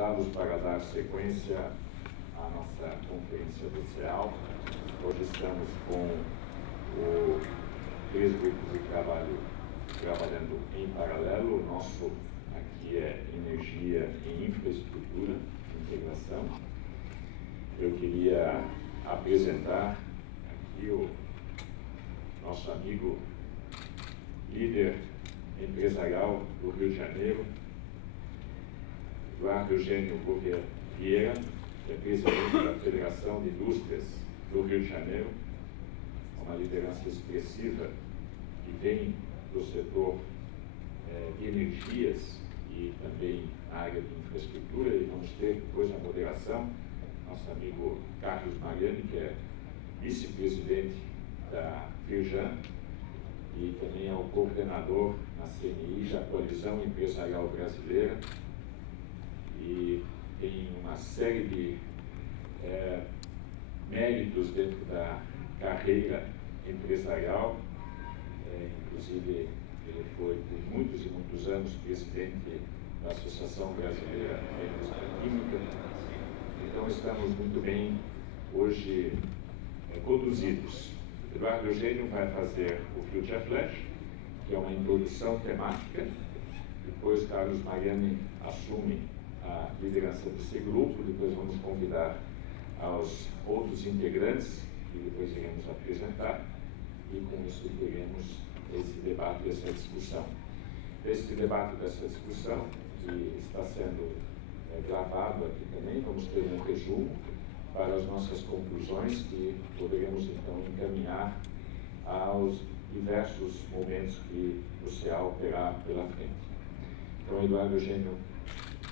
convidados para dar sequência à nossa conferência do CEAL. Hoje estamos com três grupos de trabalho trabalhando em paralelo. O nosso aqui é Energia e Infraestrutura, Integração. Eu queria apresentar aqui o nosso amigo líder empresarial do Rio de Janeiro, Eduardo Eugênio Gouveia Vieira, que é presidente da Federação de Indústrias do Rio de Janeiro, uma liderança expressiva que vem do setor de energias e também na área de infraestrutura. E vamos ter depois a moderação, nosso amigo Carlos Mariani, que é vice-presidente da Firjan e também é o coordenador na CNI da Coalizão Empresarial Brasileira, e tem uma série de méritos dentro da carreira empresarial. Inclusive, ele foi por muitos e muitos anos presidente da Associação Brasileira da Indústria Química. Então, estamos muito bem hoje conduzidos. Eduardo Eugênio vai fazer o Future Flash, que é uma introdução temática. Depois, Carlos Mariani assume a liderança desse grupo. Depois vamos convidar aos outros integrantes, que depois iremos apresentar, e com isso teremos esse debate, essa discussão. Esse debate, dessa discussão, que está sendo gravado aqui também, vamos ter um resumo para as nossas conclusões, que poderemos então encaminhar aos diversos momentos que o CEAL terá pela frente. Então, Eduardo Eugênio,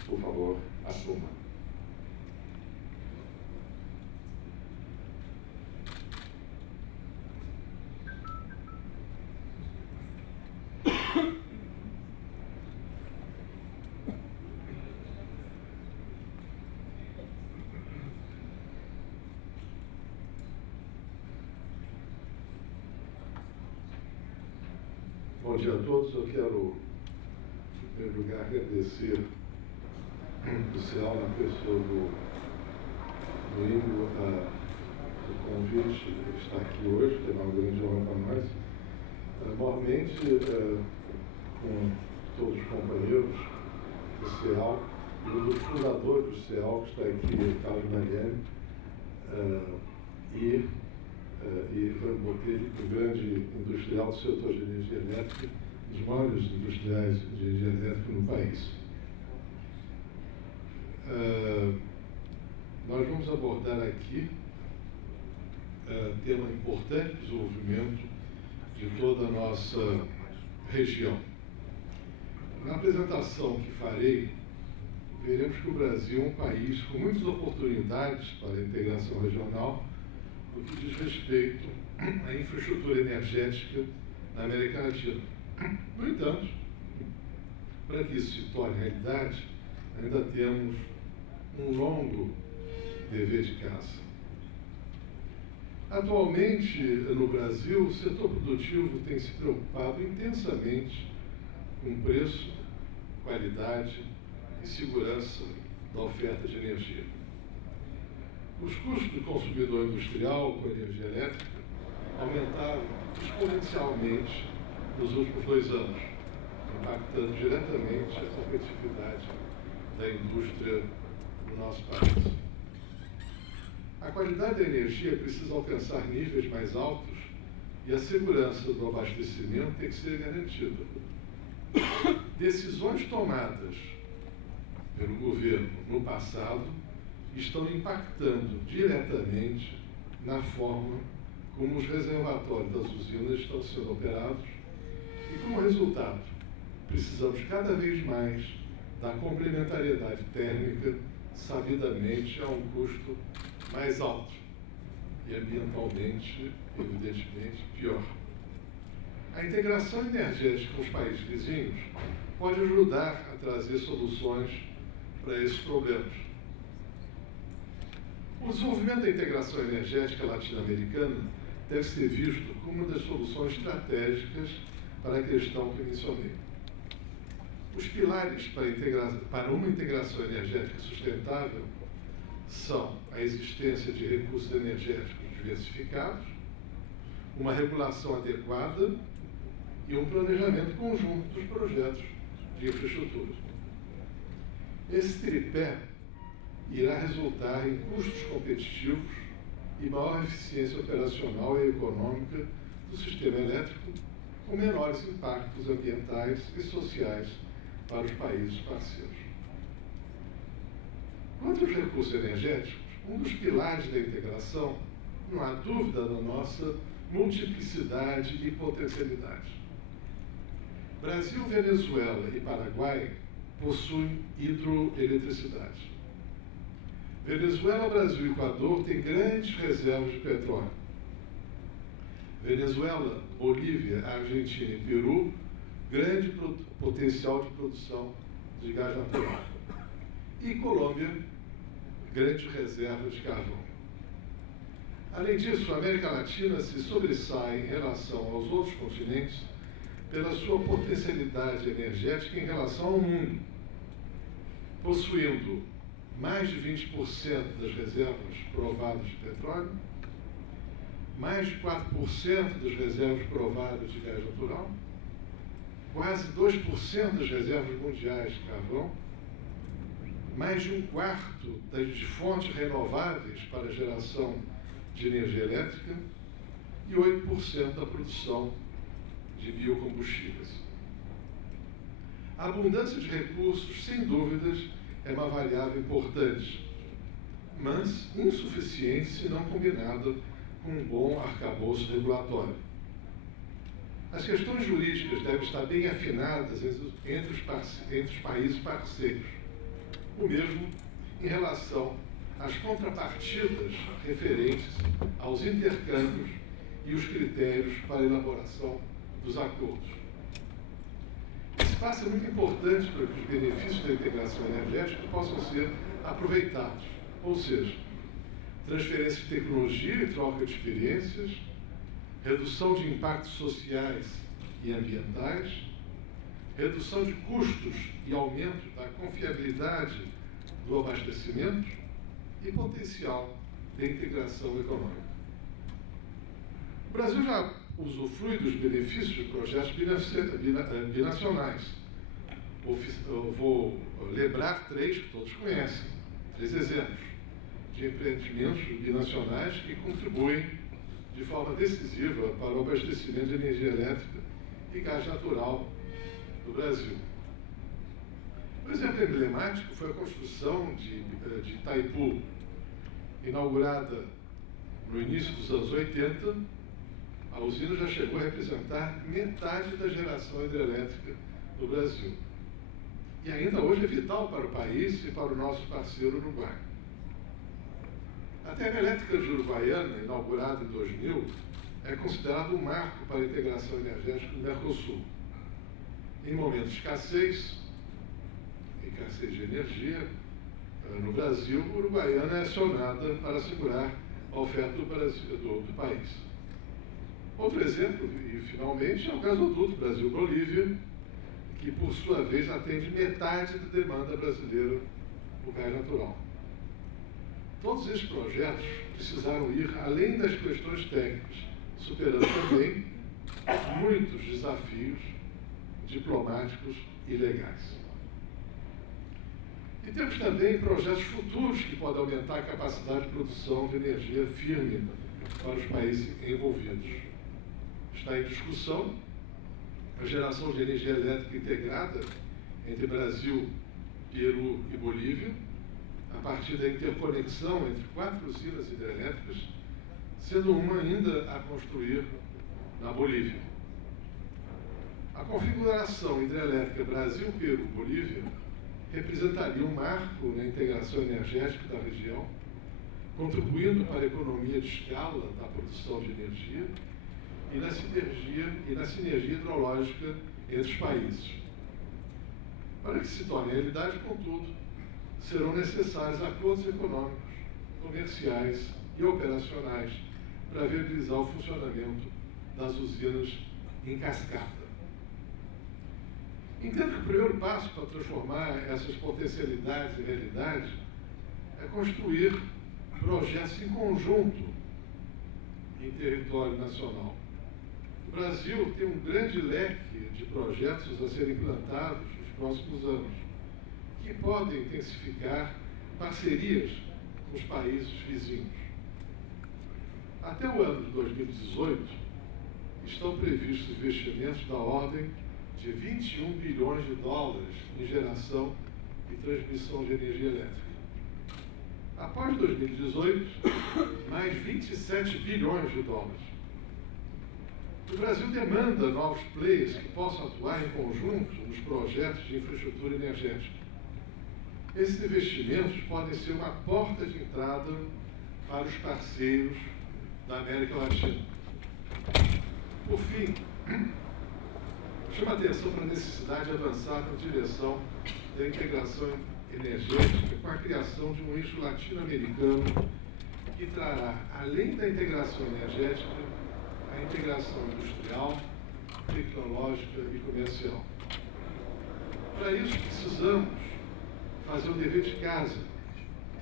por favor, assuma. Bom dia a todos. Eu quero, em primeiro lugar, agradecer o CEAL na pessoa do Ingo o convite de estar aqui hoje, que é uma grande honra para nós. Normalmente, com todos os companheiros do CEAL, e um dos fundadores do CEAL, que está aqui, Carlos Mariani, e Ivan Botelho, um grande industrial do setor de energia elétrica, um dos maiores industriais de energia elétrica no país. Nós vamos abordar aqui tema importante de desenvolvimento de toda a nossa região. Na apresentação que farei, veremos que o Brasil é um país com muitas oportunidades para a integração regional no que diz respeito à infraestrutura energética na América Latina. No entanto, para que isso se torne realidade, ainda temos um longo dever de casa. Atualmente, no Brasil, o setor produtivo tem se preocupado intensamente com preço, qualidade e segurança da oferta de energia. Os custos do consumidor industrial com energia elétrica aumentaram exponencialmente nos últimos 2 anos, impactando diretamente a competitividade da indústria no nosso país. A qualidade da energia precisa alcançar níveis mais altos e a segurança do abastecimento tem que ser garantida. Decisões tomadas pelo governo no passado estão impactando diretamente na forma como os reservatórios das usinas estão sendo operados e, como resultado, precisamos cada vez mais da complementariedade térmica, sabidamente a um custo mais alto e ambientalmente, evidentemente, pior. A integração energética com os países vizinhos pode ajudar a trazer soluções para esses problemas. O desenvolvimento da integração energética latino-americana deve ser visto como uma das soluções estratégicas para a questão que mencionei. Os pilares para uma integração energética sustentável são a existência de recursos energéticos diversificados, uma regulação adequada e um planejamento conjunto dos projetos de infraestrutura. Esse tripé irá resultar em custos competitivos e maior eficiência operacional e econômica do sistema elétrico, com menores impactos ambientais e sociais para os países parceiros. Quanto aos recursos energéticos, um dos pilares da integração, não há dúvida da nossa multiplicidade e potencialidade. Brasil, Venezuela e Paraguai possuem hidroeletricidade. Venezuela, Brasil e Equador têm grandes reservas de petróleo. Venezuela, Bolívia, Argentina e Peru, grande potencial de produção de gás natural. E Colômbia, grande reserva de carvão. Além disso, a América Latina se sobressai em relação aos outros continentes pela sua potencialidade energética em relação ao mundo, possuindo mais de 20% das reservas provadas de petróleo, mais de 4% das reservas provadas de gás natural, quase 2% das reservas mundiais de carvão, mais de 1/4 das fontes renováveis para a geração de energia elétrica e 8% da produção de biocombustíveis. A abundância de recursos, sem dúvidas, é uma variável importante, mas insuficiente se não combinada com um bom arcabouço regulatório. As questões jurídicas devem estar bem afinadas entre os países parceiros. O mesmo em relação às contrapartidas referentes aos intercâmbios e os critérios para a elaboração dos acordos. Esse passo é muito importante para que os benefícios da integração energética possam ser aproveitados, ou seja, transferência de tecnologia e troca de experiências, redução de impactos sociais e ambientais, redução de custos e aumento da confiabilidade do abastecimento e potencial de integração econômica. O Brasil já usufrui dos benefícios de projetos binacionais. Eu vou lembrar 3 que todos conhecem, 3 exemplos de empreendimentos binacionais que contribuem de forma decisiva para o abastecimento de energia elétrica e gás natural do Brasil. Um exemplo emblemático foi a construção de Itaipu, inaugurada no início dos anos 80. A usina já chegou a representar metade da geração hidrelétrica do Brasil. E ainda hoje é vital para o país e para o nosso parceiro Uruguai. A termoelétrica de Uruguaiana, inaugurada em 2000, é considerada um marco para a integração energética do Mercosul. Em momentos de escassez de energia no Brasil, Uruguaiana é acionada para assegurar a oferta do país. Outro exemplo, e finalmente, é o gasoduto Brasil-Bolívia, que por sua vez atende metade da demanda brasileira por gás natural. Todos esses projetos precisaram ir além das questões técnicas, superando também muitos desafios diplomáticos e legais. E temos também projetos futuros que podem aumentar a capacidade de produção de energia firme para os países envolvidos. Está em discussão a geração de energia elétrica integrada entre Brasil, Peru e Bolívia, a partir da interconexão entre 4 usinas hidrelétricas, sendo uma ainda a construir na Bolívia. A configuração hidrelétrica Brasil-Peru-Bolívia representaria um marco na integração energética da região, contribuindo para a economia de escala da produção de energia e na sinergia hidrológica entre os países. Para que se torne realidade, contudo, serão necessários acordos econômicos, comerciais e operacionais para viabilizar o funcionamento das usinas em cascata. Entendo que o primeiro passo para transformar essas potencialidades em realidade é construir projetos em conjunto em território nacional. O Brasil tem um grande leque de projetos a serem implantados nos próximos anos, que podem intensificar parcerias com os países vizinhos. Até o ano de 2018, estão previstos investimentos da ordem de 21 bilhões de dólares em geração e transmissão de energia elétrica. Após 2018, mais 27 bilhões de dólares. O Brasil demanda novos players que possam atuar em conjunto nos projetos de infraestrutura energética. Esses investimentos podem ser uma porta de entrada para os parceiros da América Latina. Por fim, chama a atenção para a necessidade de avançar na direção da integração energética com a criação de um eixo latino-americano que trará, além da integração energética, a integração industrial, tecnológica e comercial. Para isso, precisamos fazer o dever de casa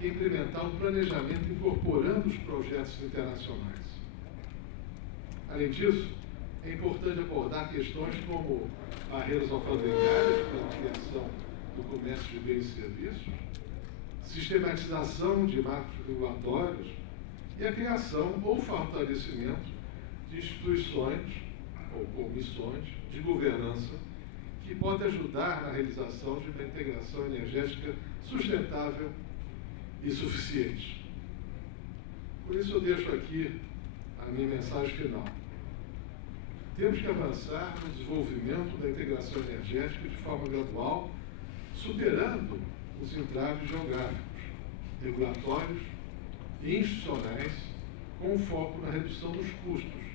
e implementar um planejamento incorporando os projetos internacionais. Além disso, é importante abordar questões como barreiras alfandegárias pela criação do comércio de bens e serviços, sistematização de marcos regulatórios e a criação ou fortalecimento de instituições ou comissões de governança que podem ajudar na realização de uma integração energética sustentável e suficiente. Por isso eu deixo aqui a minha mensagem final. Temos que avançar no desenvolvimento da integração energética de forma gradual, superando os entraves geográficos, regulatórios e institucionais, com foco na redução dos custos,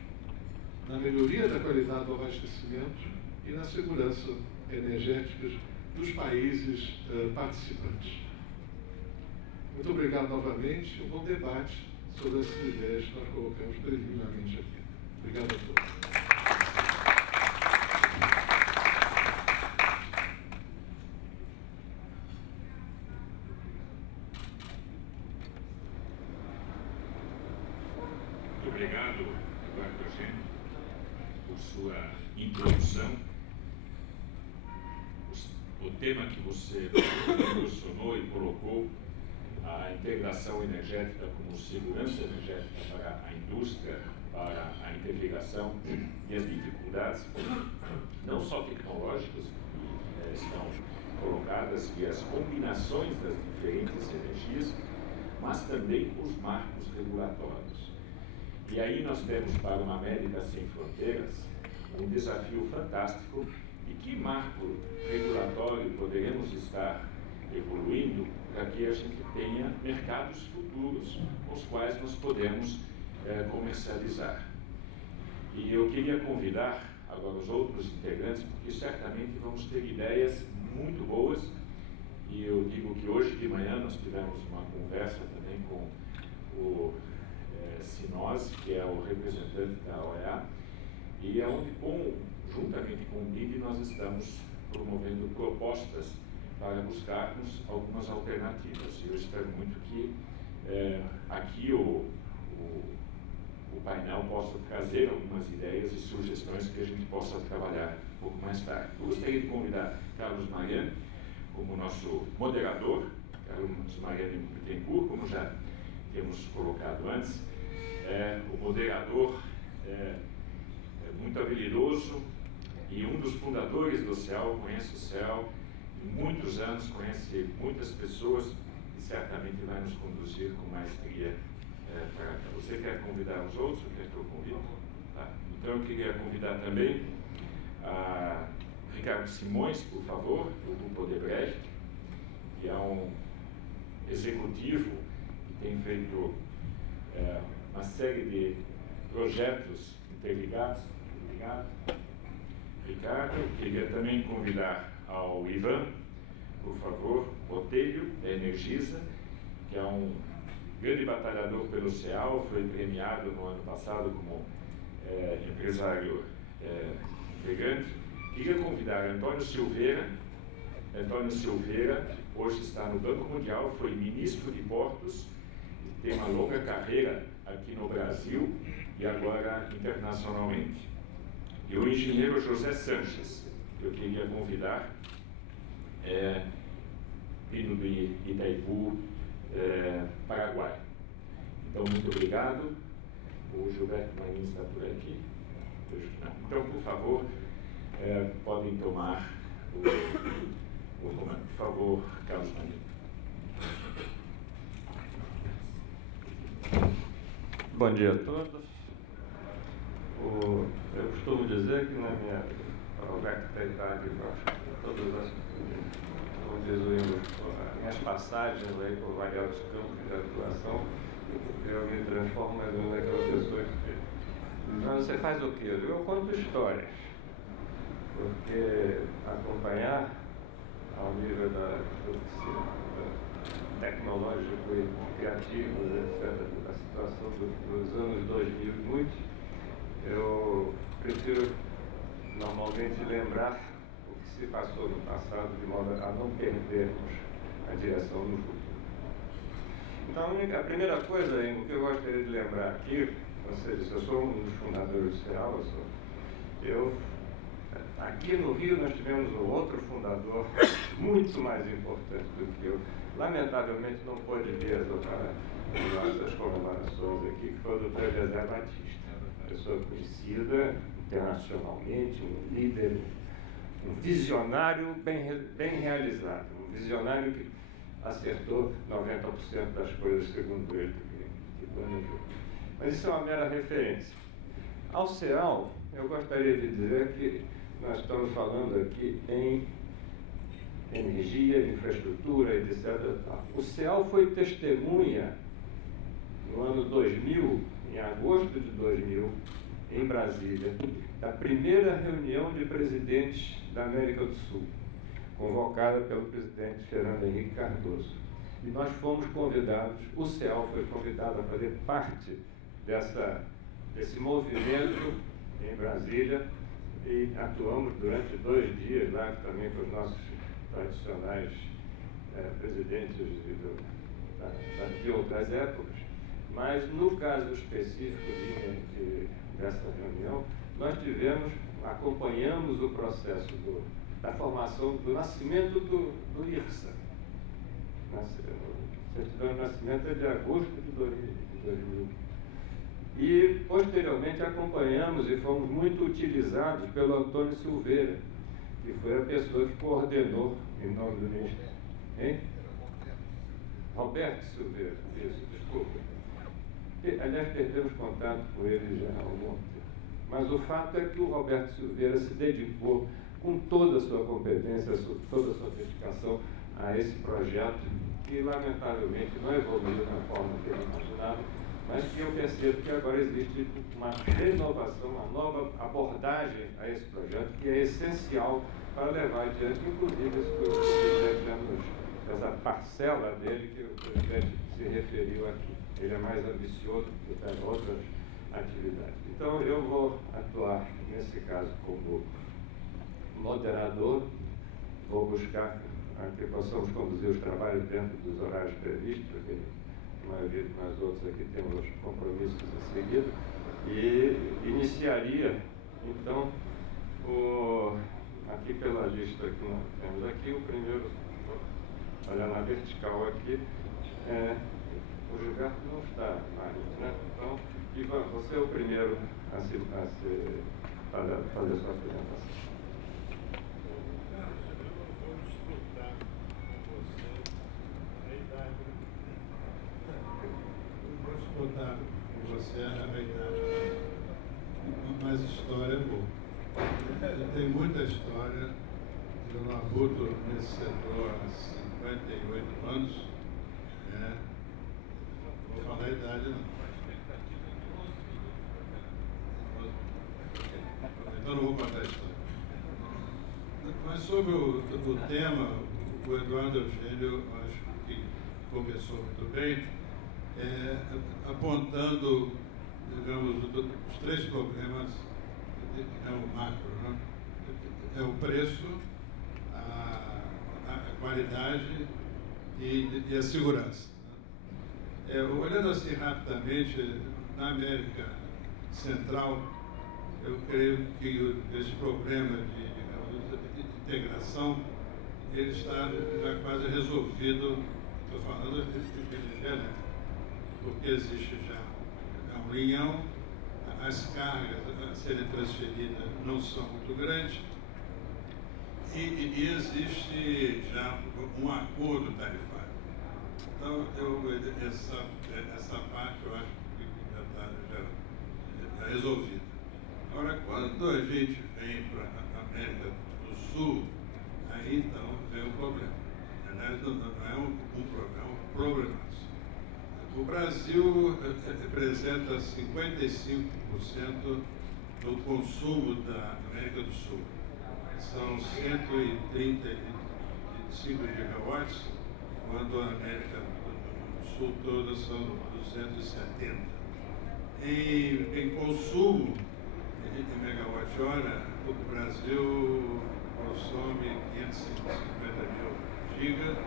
na melhoria da qualidade do abastecimento e na segurança energética dos países participantes. Muito obrigado novamente. Um bom debate sobre essas ideias que nós colocamos preliminarmente aqui. Obrigado a todos. Muito obrigado, Eduardo Eugênio, por sua introdução. O tema que você mencionou e colocou, a integração energética como segurança energética para a indústria, para a integração e as dificuldades, não só tecnológicas, que estão colocadas, e as combinações das diferentes energias, mas também os marcos regulatórios. E aí nós temos para uma América Sem Fronteiras um desafio fantástico de que marco regulatório poderemos estar evoluindo para que a gente tenha mercados futuros com os quais nós podemos comercializar. E eu queria convidar agora os outros integrantes, porque certamente vamos ter ideias muito boas, e eu digo que hoje de manhã nós tivemos uma conversa também com o Sinose, que é o representante da OEA, e é onde, juntamente com o BID, nós estamos promovendo propostas para buscarmos algumas alternativas. Eu espero muito que aqui o painel possa trazer algumas ideias e sugestões que a gente possa trabalhar um pouco mais tarde. Eu gostaria de convidar Carlos Mariani como nosso moderador. Carlos Mariani Bittencourt, como já temos colocado antes, o moderador muito habilidoso e um dos fundadores do CEL, conhece o CEL muitos anos, conhece muitas pessoas e certamente vai nos conduzir com maestria para cá. Você quer convidar os outros ou quer que eu convide? Tá. Então eu queria convidar também a Ricardo Simões, por favor, do Grupo Odebrecht, que é um executivo que tem feito uma série de projetos interligados. Obrigado. Ricardo, queria também convidar ao Ivan, por favor, Botelho, da Energisa, que é um grande batalhador pelo CEAL, foi premiado no ano passado como empresário integrante. Queria convidar Antônio Silveira. Antônio Silveira hoje está no Banco Mundial, foi ministro de Portos, tem uma longa carreira aqui no Brasil e agora internacionalmente. E o engenheiro José Sanches, eu queria convidar, vindo do Itaipu, Paraguai. Então, muito obrigado. O Gilberto Marinho está por aqui. Então, por favor, podem tomar o comando. Por favor, Carlos Marinho. Bom dia a todos. Eu costumo dizer que na minha provecta idade, todas as minhas passagens aí por variados campos de atuação, eu me transformo mais ou menos naquela pessoa que mas você faz o quê? Eu conto histórias, porque acompanhar ao nível do tecnológico e criativo, etc., da situação dos anos 2000 e muitos, eu prefiro normalmente lembrar o que se passou no passado, de modo a não perdermos a direção no futuro. Então, a primeira coisa, Ingo, que eu gostaria de lembrar aqui, você disse, eu sou um dos fundadores do CEAL, aqui no Rio nós tivemos um outro fundador muito mais importante do que eu. Lamentavelmente não pôde vir as nossas comemorações aqui, que foi o Dr. Eliezer Batista, uma pessoa conhecida internacionalmente, um líder, um visionário bem realizado, um visionário que acertou 90% das coisas, segundo ele, que planejou. Mas isso é uma mera referência. Ao CEAL, eu gostaria de dizer que nós estamos falando aqui em energia, infraestrutura, etc. O CEAL foi testemunha, no ano 2000, em agosto de 2000, em Brasília, da primeira reunião de presidentes da América do Sul, convocada pelo presidente Fernando Henrique Cardoso. E nós fomos convidados, o CEAL foi convidado a fazer parte desse movimento em Brasília, e atuamos durante 2 dias lá, também com os nossos tradicionais presidentes de outras épocas. Mas no caso específico dessa reunião, nós acompanhamos o processo da formação, do nascimento do IRSA. O certidão de nascimento é de agosto de 2000. E, posteriormente, acompanhamos e fomos muito utilizados pelo Antônio Silveira, que foi a pessoa que coordenou em nome do Ministério. Hein? Roberto Silveira, isso, desculpa. Aliás, perdemos contato com ele já há algum tempo. Mas o fato é que o Roberto Silveira se dedicou com toda a sua competência, toda a sua dedicação a esse projeto, que lamentavelmente não evoluiu na forma que ele imaginava, mas que eu percebo que agora existe uma renovação, uma nova abordagem a esse projeto, que é essencial para levar adiante, inclusive, essa parcela dele que o presidente se referiu aqui. Ele é mais ambicioso do que tem outras atividades. Então, eu vou atuar, nesse caso, como moderador, vou buscar que possamos conduzir os trabalhos dentro dos horários previstos, porque a maioria de nós outros aqui temos compromissos a seguir, e iniciaria, então, aqui pela lista que nós temos aqui, o primeiro, olha na vertical aqui, o Gilberto não está mais, né? Então, Ivan, você é o primeiro a fazer a sua apresentação. Vou disputar com você a idade, mas história é boa. Tem muita história. Eu labuto nesse setor há 58 anos. Vou falar a idade não. Então não vou contar a história. Mas sobre o tema, o Eduardo Eugênio, acho que começou muito bem, apontando, digamos, os 3 problemas, macro, né? é o preço, a qualidade e a segurança. Olhando assim rapidamente, na América Central, eu creio que esse problema de integração ele está já quase resolvido. Estou falando de energia elétrica, porque existe já um linhão, as cargas a serem transferidas não são muito grandes e existe já um acordo tarifário. Então, essa parte eu acho que já está resolvida. Agora, quando a gente vem para a América do Sul, aí então vem um problema. Aliás, não é um problema, é um problemaço. O Brasil representa 55% do consumo da América do Sul. São 135 gigawatts, quando a América do Sul toda são 270. Em consumo de megawatt-hora, o Brasil consome 550 mil gigas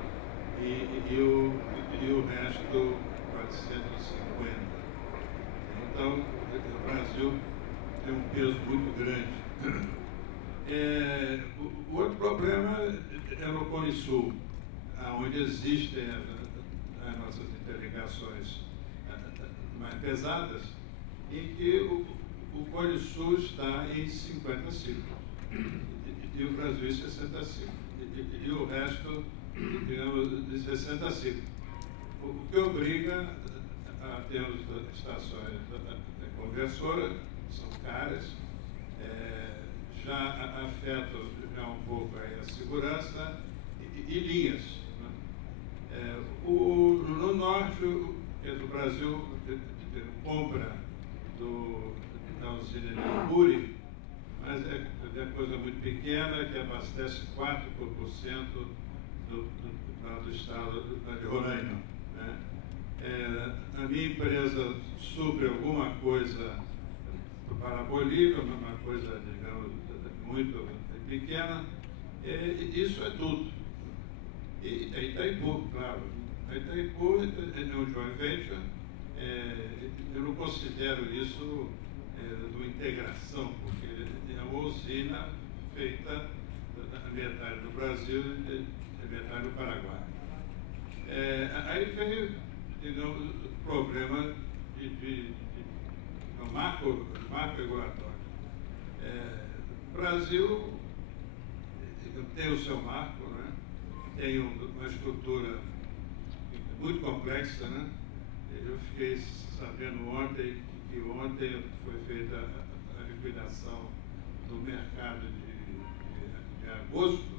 e o resto 450. Então, o Brasil tem um peso muito grande. O outro problema é no Cone Sul, onde existem as nossas interligações mais pesadas, em que o Cone Sul está em 50 ciclos e o Brasil em 60 ciclos, e o resto, digamos, de 60 ciclos. O que obriga a termos estações conversoras, são caras, já afetam já um pouco aí a segurança e linhas. Né? No norte, o Brasil compra da usina de Umburi, mas é coisa muito pequena, que abastece 4% do estado de Roraima. Né? A minha empresa supre alguma coisa para a Bolívia, uma coisa, digamos, muito pequena, isso é tudo. E a Itaipu, claro. A Itaipu é um joint venture, eu não considero isso uma integração, porque é uma usina feita a metade do Brasil e a metade do Paraguai. Aí veio, digamos, o problema do marco regulatório. O Brasil tem o seu marco, né? Tem uma estrutura muito complexa, né? Eu fiquei sabendo ontem que ontem foi feita a liquidação do mercado de agosto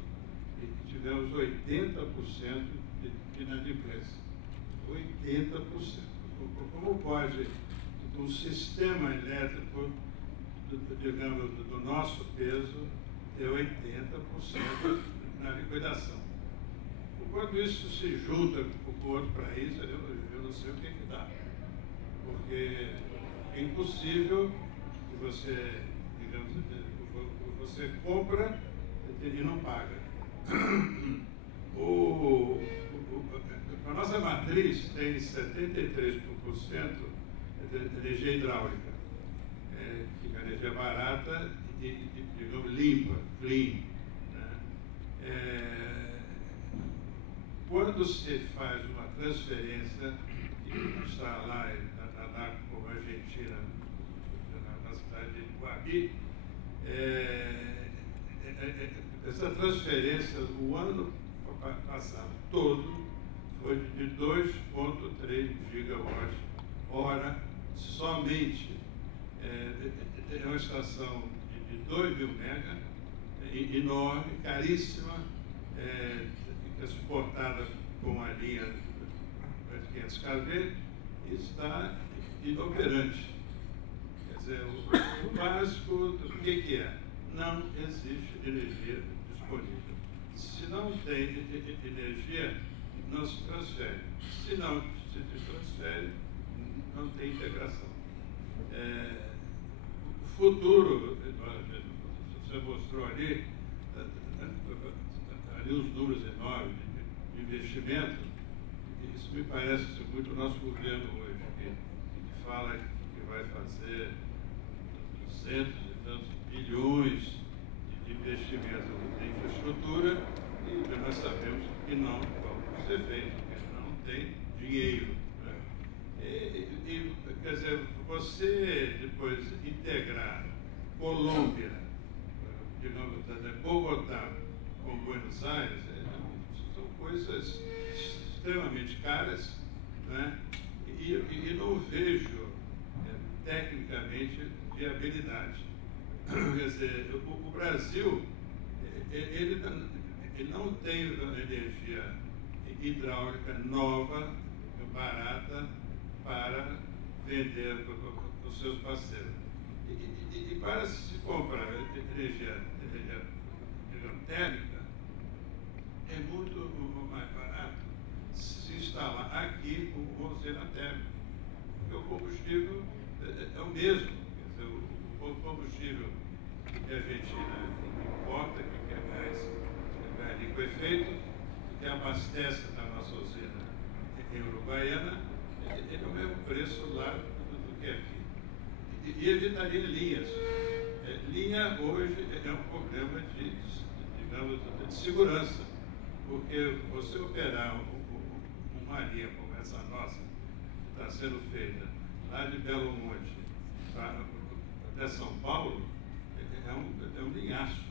e tivemos 80% de inadimplência. 80%. Como pode um sistema elétrico, digamos, do nosso peso, ter 80% na liquidação? Quando isso se junta com outro país, eu não sei o que dá. Porque é impossível que você, digamos, você compra e não paga. A nossa matriz tem 73% de energia hidráulica, que é energia barata e, digamos, limpa, clean. Né? Quando se faz uma transferência, e está lá como Argentina, na cidade de Guabi, essa transferência, o ano passado todo, foi de 2,3 gigawatts-hora somente. É uma estação de 2.000 mega, enorme, caríssima, que é suportada com uma linha de 500 kV, e está inoperante. Quer dizer, o básico do que é? Não existe energia disponível. Se não tem energia, não se transfere. Se não se transfere, não tem integração. O futuro, você mostrou ali, ali os números enormes de investimento, isso me parece muito o nosso governo hoje, que fala que vai fazer 200 e tantos bilhões de investimento em infraestrutura, e nós sabemos que não vão ser feitos, porque não tem dinheiro. Quer dizer, você depois integrar Colômbia, digamos, Bogotá com Buenos Aires, são coisas extremamente caras, né? E não vejo tecnicamente viabilidade. Quer dizer, o Brasil ele não tem energia hidráulica nova, barata, para vender para os seus parceiros. E para se comprar energia térmica, é muito mais barato se instalar aqui uma usina térmica. Porque o combustível é o mesmo. Quer dizer, o combustível que a Argentina importa, que é gás liquefeito, que abastece a nossa usina em Uruguaiana, ele é o mesmo preço lá do que aqui. E evitaria linhas. Linha hoje é um problema digamos, de segurança, porque você operar uma linha como essa nossa, que está sendo feita lá de Belo Monte até São Paulo, é um linhaço.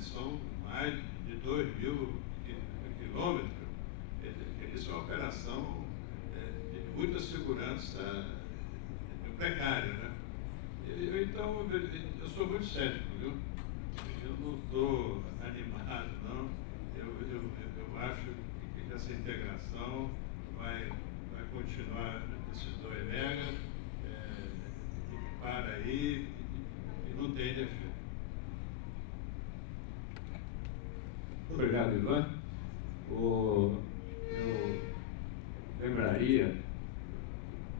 São mais de 2.000 quilômetros. Isso é uma operação de muita segurança precária, né? Então, eu sou muito cético, viu? Eu não estou animado, não. Eu acho que essa integração vai continuar nesses 2 megas, para aí e não tem defeito. Obrigado, Ivan. Eu lembraria,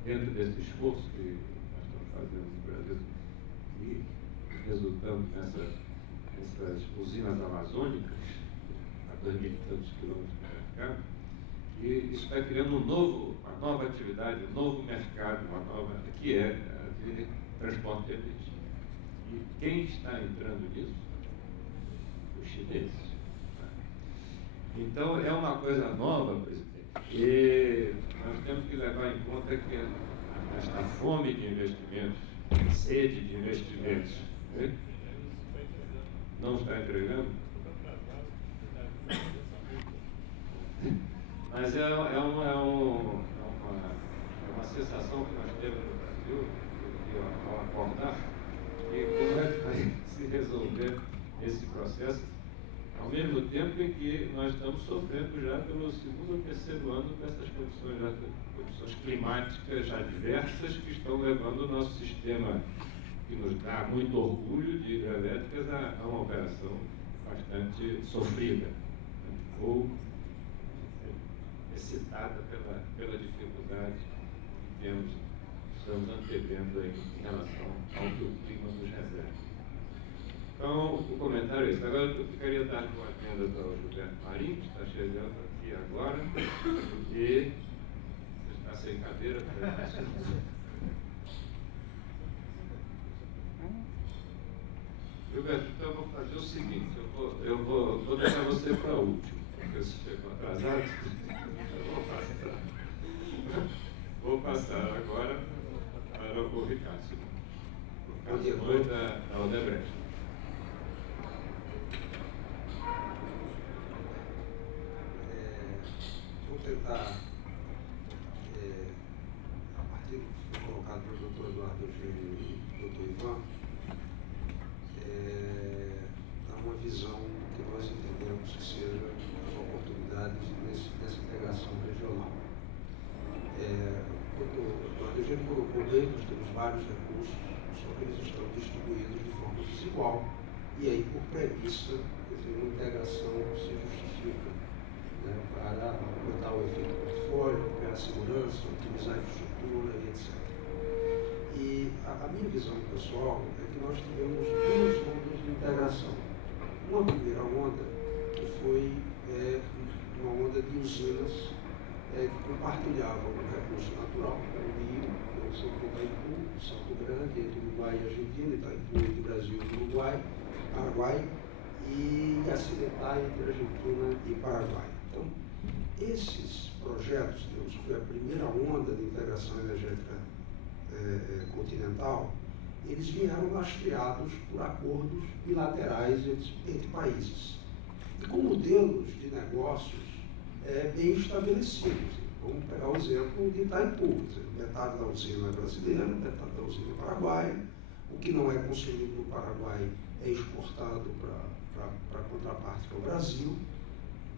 dentro desse esforço que nós estamos fazendo no Brasil, e resultando nessas usinas amazônicas, a 2.000 e tantos quilômetros de mercado, que isso está criando uma nova atividade, um novo mercado, que é a de transporte de energia. E quem está entrando nisso? Os chineses. Então, é uma coisa nova, presidente, e nós temos que levar em conta que esta fome de investimentos, sede de investimentos, né? Não está entregando? Mas é uma sensação que nós temos no Brasil, que ao acordar, e como é que vai se resolver esse processo, ao mesmo tempo em que nós estamos sofrendo já pelo 2º ou 3º ano dessas condições climáticas adversas que estão levando o nosso sistema, que nos dá muito orgulho de hidrelétricas, a uma operação bastante sofrida, ou excitada pela dificuldade que estamos antevendo aí em relação ao que o clima nos reserva. Então, o comentário é esse. Agora, eu ficaria dar com a agenda do Gilberto Marinho, que está chegando aqui agora, e está sem cadeira. Gilberto, então eu vou fazer o seguinte, eu vou deixar você para último, porque você chegou atrasado. Vou passar agora para o Ricardo. Depois da Odebrecht. Vou tentar, a partir do que foi colocado pelo doutor Eduardo Eugênio e doutor Ivan, dar uma visão que nós entendemos que seja as oportunidades nessa integração regional. O doutor Eugênio colocou bem, nós temos vários recursos, só que eles estão distribuídos de forma desigual, e aí, por premissa, uma integração se justifica, né, para aumentar o efeito portfólio, ampliar a segurança, otimizar a infraestrutura e etc. E a minha visão pessoal é que nós tivemos 2 ondas de integração. Uma primeira onda que foi uma onda de usinas que compartilhavam o recurso natural, que era o rio, o São Itaipu, o Salto Grande, entre Uruguai e Argentina, Itaipu entre o Brasil e o Uruguai, Paraguai, e acidentar entre Argentina e Paraguai. Então, esses projetos, digamos, foi a primeira onda de integração energética continental, eles vieram lastreados por acordos bilaterais entre países. E com modelos de negócios bem estabelecidos. Vamos pegar o exemplo de Itaipu. Metade da usina é brasileira, metade da usina é paraguaia. O que não é consumido no Paraguai é exportado para a contraparte, que é o Brasil,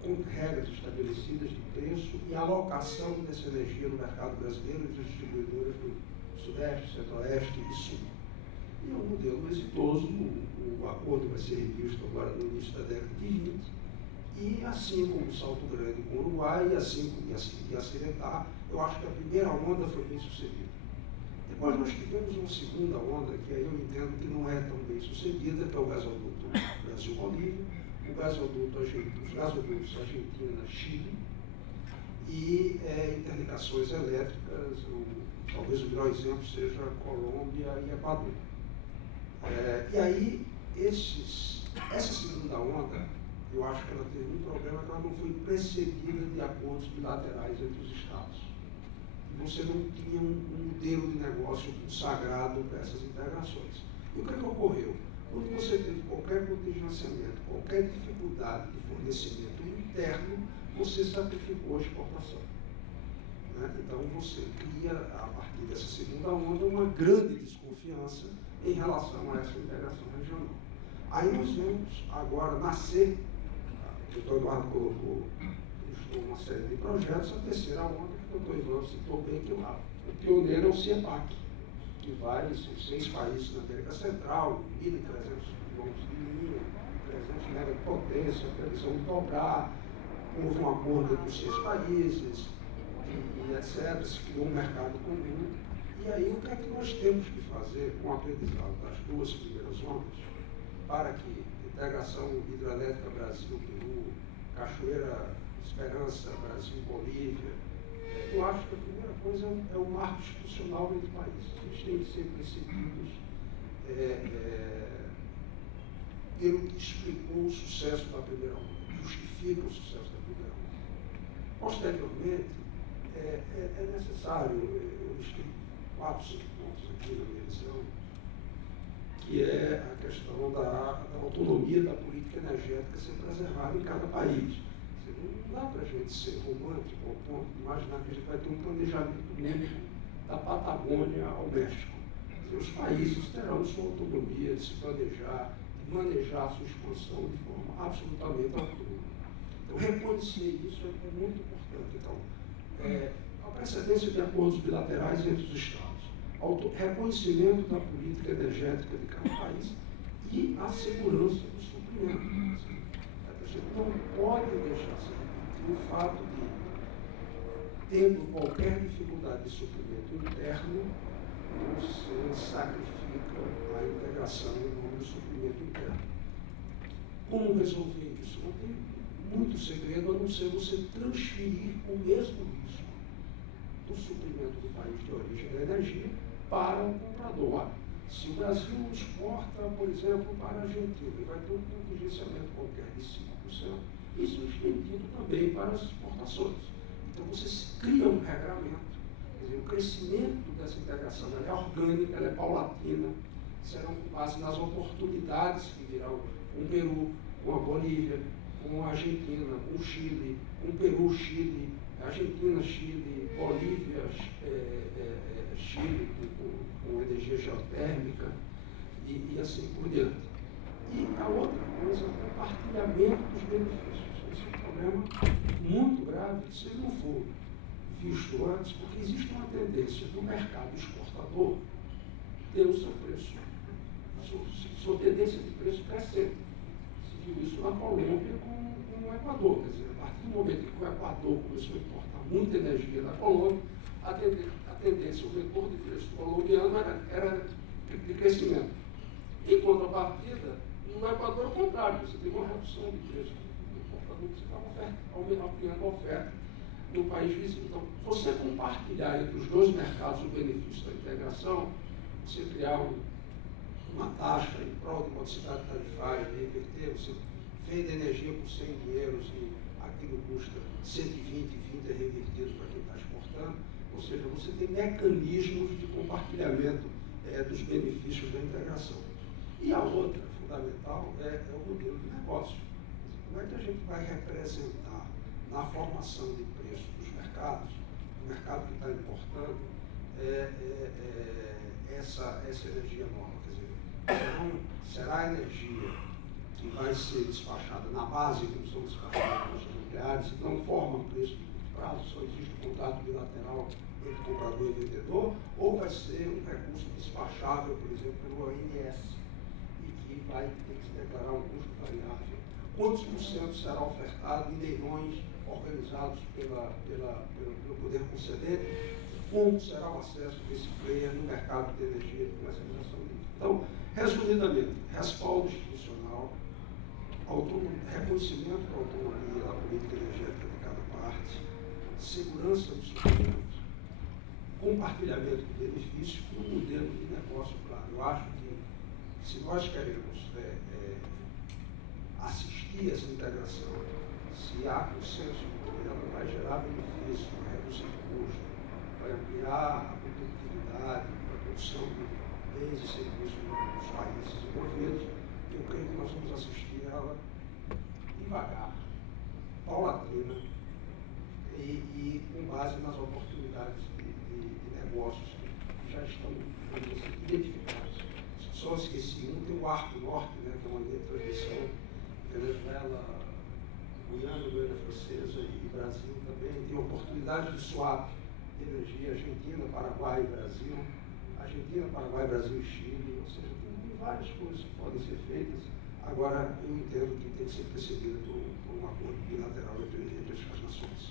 com regras estabelecidas de preço e alocação dessa energia no mercado brasileiro entre as distribuidoras do Sudeste, Centro-Oeste e Sul. E é um modelo exitoso, o acordo vai ser revisto agora no início da década de 20, e assim como o Salto Grande com o Uruguai, e assim como acidentar, eu acho que a primeira onda foi bem sucedida. Depois nós tivemos uma segunda onda, que aí eu entendo que não é tão bem sucedida, que é o gasoduto Brasil-Bolívia, os gasodutos Argentina-Chile e interligações elétricas, talvez o melhor exemplo seja Colômbia e Equador. E aí, essa segunda onda, eu acho que ela teve um problema, que ela não foi precedida de acordos bilaterais entre os Estados. E você não tinha um modelo de negócio consagrado para essas integrações. E o que ocorreu? Quando você teve qualquer contingenciamento, qualquer dificuldade de fornecimento interno, você sacrificou a exportação. Então você cria, a partir dessa segunda onda, uma grande desconfiança em relação a essa integração regional. Aí nós vemos agora nascer, o doutor Eduardo colocou uma série de projetos, a terceira onda, que o doutor Ivan citou bem, que o pioneiro é o CIEPAC, que vai, são 6 países na América Central, 1.300 quilômetros de linha, 300 mega de potência, previsão de dobrar, houve um acordo entre os 6 países, e etc., se criou um mercado comum. E aí o que é que nós temos que fazer com o aprendizado das 2 primeiras ondas para que integração hidrelétrica Brasil-Peru, Cachoeira Esperança, Brasil-Bolívia, eu acho que a primeira coisa é o marco institucional entre países. Eles têm que ser precedidos pelo que explicou o sucesso da primeira onda, justifica o sucesso da primeira onda. Posteriormente, é necessário, eu escrevi 4, 5 pontos aqui na minha visão, que é a questão da autonomia da política energética ser preservada em cada país. Não dá para a gente ser romântico ao ponto de imaginar que a gente vai ter um planejamento único da Patagônia ao México. Os países terão sua autonomia de se planejar, de manejar a sua expansão de forma absolutamente autônoma. Então, reconhecer isso é muito importante. Então, a precedência de acordos bilaterais entre os Estados, reconhecimento da política energética de cada país e a segurança do suprimento. A gente não pode deixar se repetir o fato de, tendo qualquer dificuldade de suprimento interno, você sacrifica a integração em nome do suprimento interno. Como resolver isso? Não tem muito segredo, a não ser você transferir o mesmo risco do suprimento do país de origem da energia para o comprador. Se o Brasil exporta, por exemplo, para a Argentina, e vai ter um contingenciamento qualquer de 5%, isso é estendido também para as exportações. Então você cria um regramento. Quer dizer, o crescimento dessa integração ela é orgânica, ela é paulatina, serão com base nas oportunidades que virão com o Peru, com a Bolívia, com a Argentina, com o Chile, com o Peru, Chile, Argentina, Chile, Bolívia, Chile, com energia geotérmica e assim por diante. E a outra coisa é o compartilhamento dos benefícios. Esse é um problema muito grave, se ele não for visto antes, porque existe uma tendência do mercado exportador ter o seu preço, sua tendência de preço crescente. Se viu isso na Colômbia com o Equador. Quer dizer, a partir do momento em que o Equador começou a importar muita energia da Colômbia, a tendência, o vetor de preço colombiano era de crescimento. Em contrapartida, no Equador é o contrário, você tem uma redução de preço do produto, você está ampliando a oferta no país vizinho. Então, se você compartilhar entre os dois mercados o benefício da integração, você criar uma taxa em prol de modicidade tarifária, de reverter, você vende energia por 100 euros e aquilo custa 120, 20 é revertido para quem está exportando. Ou seja, você tem mecanismos de compartilhamento dos benefícios da integração. E a outra, fundamental, é o modelo de negócio. Como é que a gente vai representar na formação de preço dos mercados, o mercado que está importando, essa energia nova? Quer dizer, será a energia que vai ser despachada na base, como são despachadas as nucleares, que não formam preço de curto prazo, só existe um contrato bilateral entre comprador e vendedor, ou vai ser um recurso despachável, por exemplo, pelo ONS, e que vai ter que se declarar um custo variável. Quantos por cento será ofertado em leilões organizados pelo poder concedente? Como será o acesso desse player no mercado de energia de comercialização livre? Então, resumidamente, respaldo institucional, reconhecimento da autonomia da política energética de cada parte, segurança do suprimento, compartilhamento de benefícios e um modelo de negócio claro. Eu acho que, se nós queremos assistir essa integração, se há consenso de que ela vai gerar benefício, vai reduzir custo, vai ampliar a produtividade, a produção de bens e serviços nos países desenvolvidos, eu creio que nós vamos assistir ela devagar, paulatina e com base nas oportunidades de negócios que já estão identificados. Só esqueci, tem o Arco Norte, né, que é uma linha de transmissão, Venezuela, Guiana, Guiana Francesa e Brasil também, tem oportunidade de swap de energia, Argentina, Paraguai e Brasil, Argentina, Paraguai, Brasil e Chile, ou seja, tem várias coisas que podem ser feitas. Agora, eu entendo que tem que ser precedido por um acordo bilateral entre as nações.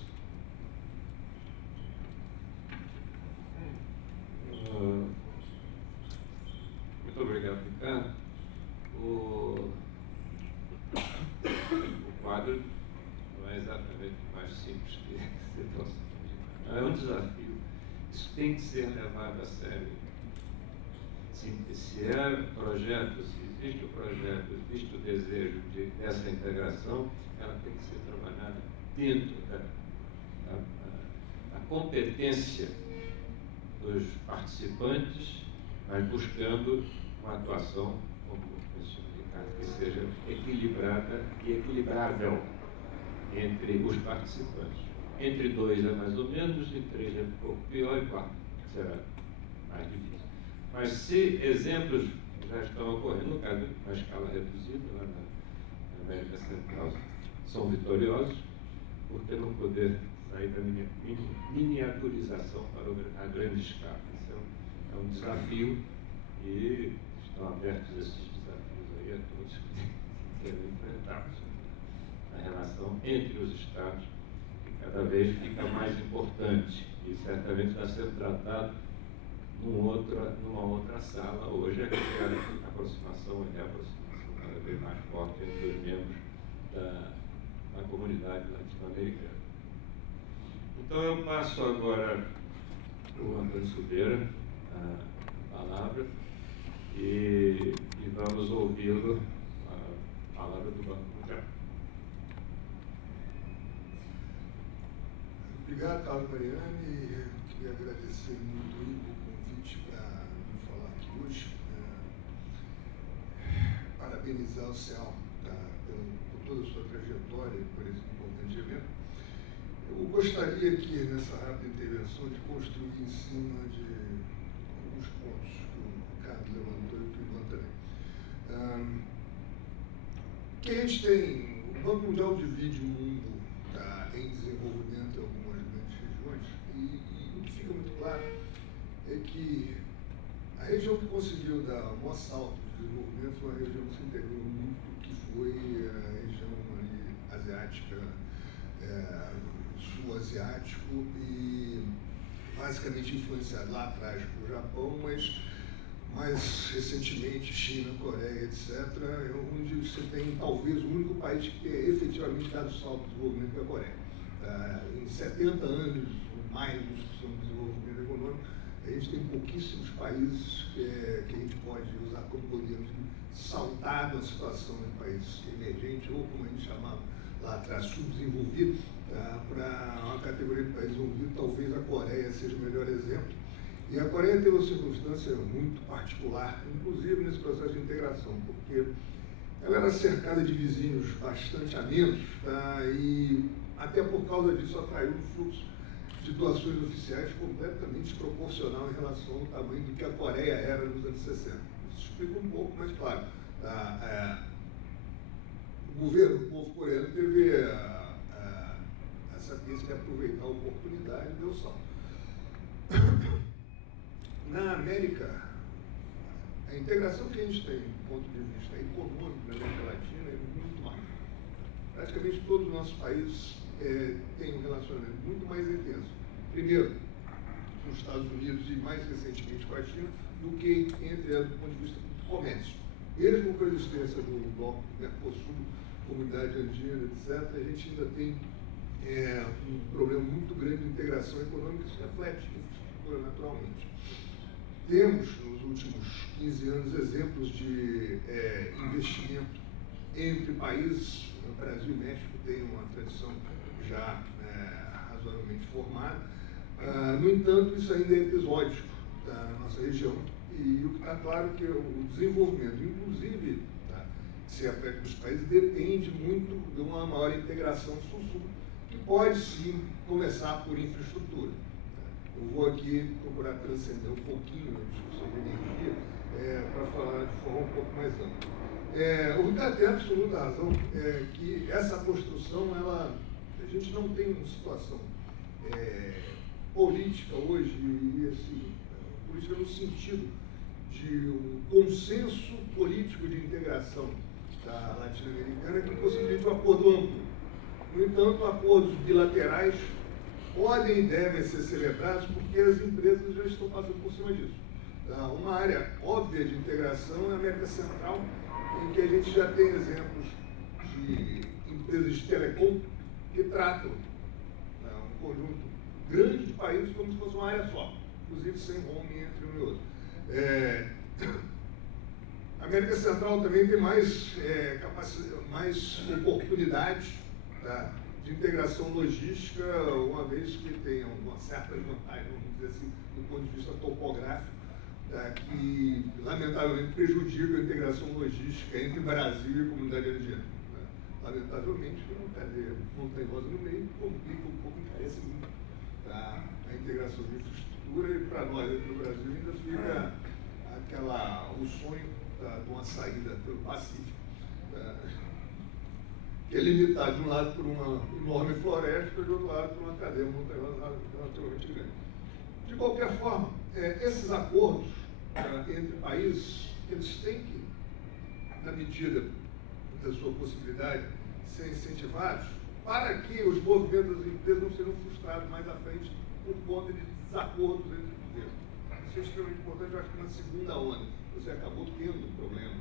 Muito obrigado, Ricardo. O quadro não é exatamente mais simples que você trouxe. É um desafio. Isso tem que ser levado a sério. Se é projeto, se existe o projeto, existe o desejo dessa integração, ela tem que ser trabalhada dentro da competência dos participantes, mas buscando uma atuação, como mencionou o Ricardo, que seja equilibrada e equilibrável entre os participantes. Entre 2 é mais ou menos, e 3 é um pouco pior, e 4 será mais difícil. Mas se exemplos já estão ocorrendo, no caso, uma escala reduzida, lá na América Central, são vitoriosos, por que não poder sair da miniaturização para a grande escala? Isso é um desafio e estão abertos esses desafios aí a todos que querem enfrentá-los. A relação entre os Estados, que cada vez fica mais importante e certamente está sendo tratado numa outra sala. Hoje é que a aproximação cada vez mais forte entre os membros da comunidade latino-americana. Então eu passo agora para o Antônio Silveira a palavra e vamos ouvi-lo, a palavra do Banco Mundial. Obrigado, Carlos Mariani. Queria agradecer muito o convite para vir falar aqui hoje. Parabenizar o CEAL por toda a sua trajetória e por esse importante evento. Eu gostaria aqui, nessa rápida intervenção, de construir em cima de alguns pontos que o Ricardo levantou e que eu também. Que a gente tem, o Banco Mundial divide o mundo em desenvolvimento em algumas grandes regiões e o que fica muito claro é que a região que conseguiu dar o maior salto de desenvolvimento foi uma região que se integrou muito, que foi a região ali asiática, sul-asiático e basicamente influenciado lá atrás por Japão, mas mais recentemente China, Coreia, etc., onde você tem talvez o único país que tenha efetivamente dado salto de desenvolvimento, que é a Coreia. Em 70 anos, ou mais de discussão de desenvolvimento econômico, a gente tem pouquíssimos países que a gente pode usar como modelo de saltar de uma situação de país emergente, ou como a gente chamava lá atrás, subdesenvolvido, para uma categoria de país desenvolvido. Talvez a Coreia seja o melhor exemplo. E a Coreia tem uma circunstância muito particular, inclusive nesse processo de integração, porque ela era cercada de vizinhos bastante amenos, e até por causa disso atraiu um fluxo de doações oficiais completamente desproporcional em relação ao tamanho do que a Coreia era nos anos 60. Isso explica um pouco, mas claro, o governo, o povo coreano teve a sapiência de aproveitar a oportunidade e deu salto. Na América, a integração que a gente tem, do ponto de vista econômico na América Latina, é muito maior. Praticamente todos os nossos países têm um relacionamento muito mais intenso. Primeiro, com os Estados Unidos e mais recentemente com a China, do que entre elas do ponto de vista do comércio. Mesmo com a existência do bloco Mercosul, Comunidade Andina, etc., a gente ainda tem um problema muito grande de integração econômica, isso reflete em infraestrutura naturalmente. Temos, nos últimos 15 anos, exemplos de investimento entre países. O Brasil e o México têm uma tradição já razoavelmente formada. No entanto, isso ainda é episódico na nossa região. E o que está claro é que o desenvolvimento, inclusive, se afeta dos países, depende muito de uma maior integração sul-sul, que pode sim começar por infraestrutura. Eu vou aqui procurar transcender um pouquinho a discussão de energia para falar de forma um pouco mais ampla. O Ricardo tem absoluta razão que essa construção, a gente não tem uma situação política hoje, e assim, política no sentido de um consenso político de integração da latino-americana que possibilite um acordo amplo. No entanto, acordos bilaterais podem e devem ser celebrados porque as empresas já estão passando por cima disso. Uma área óbvia de integração é a América Central, em que a gente já tem exemplos de empresas de telecom que tratam um conjunto grande de países como se fosse uma área só, inclusive sem roaming entre um e outro. A América Central também tem mais oportunidades de integração logística, uma vez que tem uma certa vantagem, vamos dizer assim, do ponto de vista topográfico, que lamentavelmente prejudica a integração logística entre Brasil e Comunidade Andina. Lamentavelmente, não tem voz no meio, complica um pouco, encarece muito a integração de infraestrutura, e para nós aqui no Brasil ainda fica o sonho de uma saída pelo Pacífico, que é limitado de um lado por uma enorme floresta e de outro lado por uma cadeia montanhosa relativamente grande. De qualquer forma, esses acordos entre países, eles têm que, na medida da sua possibilidade, ser incentivados para que os movimentos das empresas não sejam frustrados mais à frente por conta de desacordos entre os governos. Isso é extremamente importante. Eu acho que na segunda onda você acabou tendo problemas,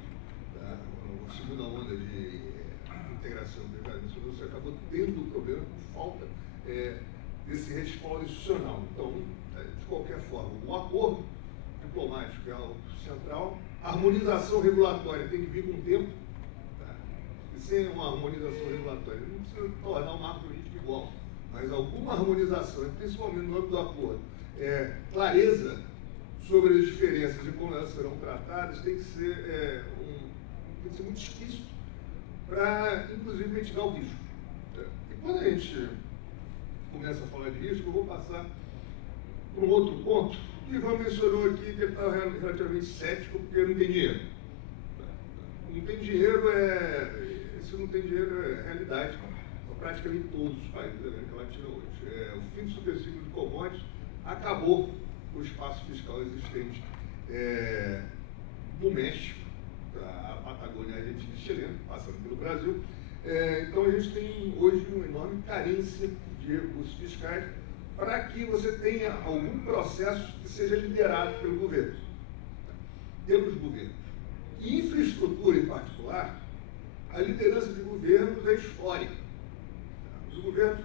na segunda onda de integração privada, você acabou tendo problema por falta desse respaldo institucional. Então, de qualquer forma, o acordo diplomático é algo central, a harmonização regulatória tem que vir com o tempo, e sem uma harmonização regulatória, não precisa tornar o marco jurídico igual, mas alguma harmonização, principalmente no âmbito do acordo, clareza sobre as diferenças e como elas serão tratadas, tem que ser muito explícito para, inclusive, mitigar o risco. E quando a gente começa a falar de risco, eu vou passar para um outro ponto. O Ivan mencionou aqui que ele estava relativamente cético porque não tem dinheiro. Não tem dinheiro se não tem dinheiro é realidade para praticamente todos os países da América Latina hoje. O fim do superciclo de commodities acabou com o espaço fiscal existente no México, a Patagônia Argentina e chilena, passando pelo Brasil. Então a gente tem hoje uma enorme carência de recursos fiscais para que você tenha algum processo que seja liderado pelo governo. pelos governos. E infraestrutura, em particular, a liderança de governos é histórica. Os governos,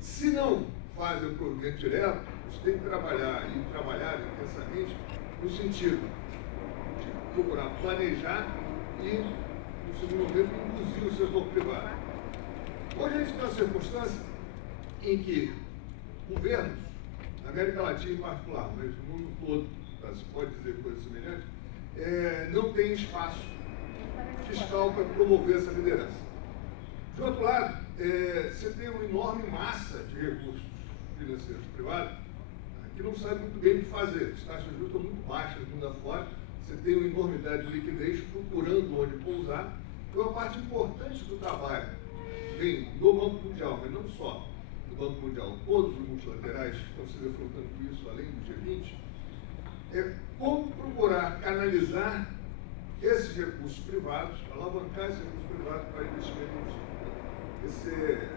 se não fazem o provimento direto, eles têm que trabalhar e trabalhar intensamente no sentido de procurar planejar e, no segundo momento, induzir o setor privado. Hoje a gente tem uma circunstância em que governos, na América Latina em particular, mas no mundo todo, se pode dizer coisa semelhante, não tem espaço fiscal para promover essa liderança. De outro lado, você tem uma enorme massa de recursos financeiros privados que não sabe muito bem o que fazer. As taxas de juros estão muito baixas no mundo afora, você tem uma enormidade de liquidez procurando onde pousar. Então, uma parte importante do trabalho vem do Banco Mundial, mas não só do Banco Mundial, todos os multilaterais que estão se defrontando com isso, além do G20, é como procurar canalizar esses recursos privados, alavancar esses recursos privados para investimento em infraestrutura.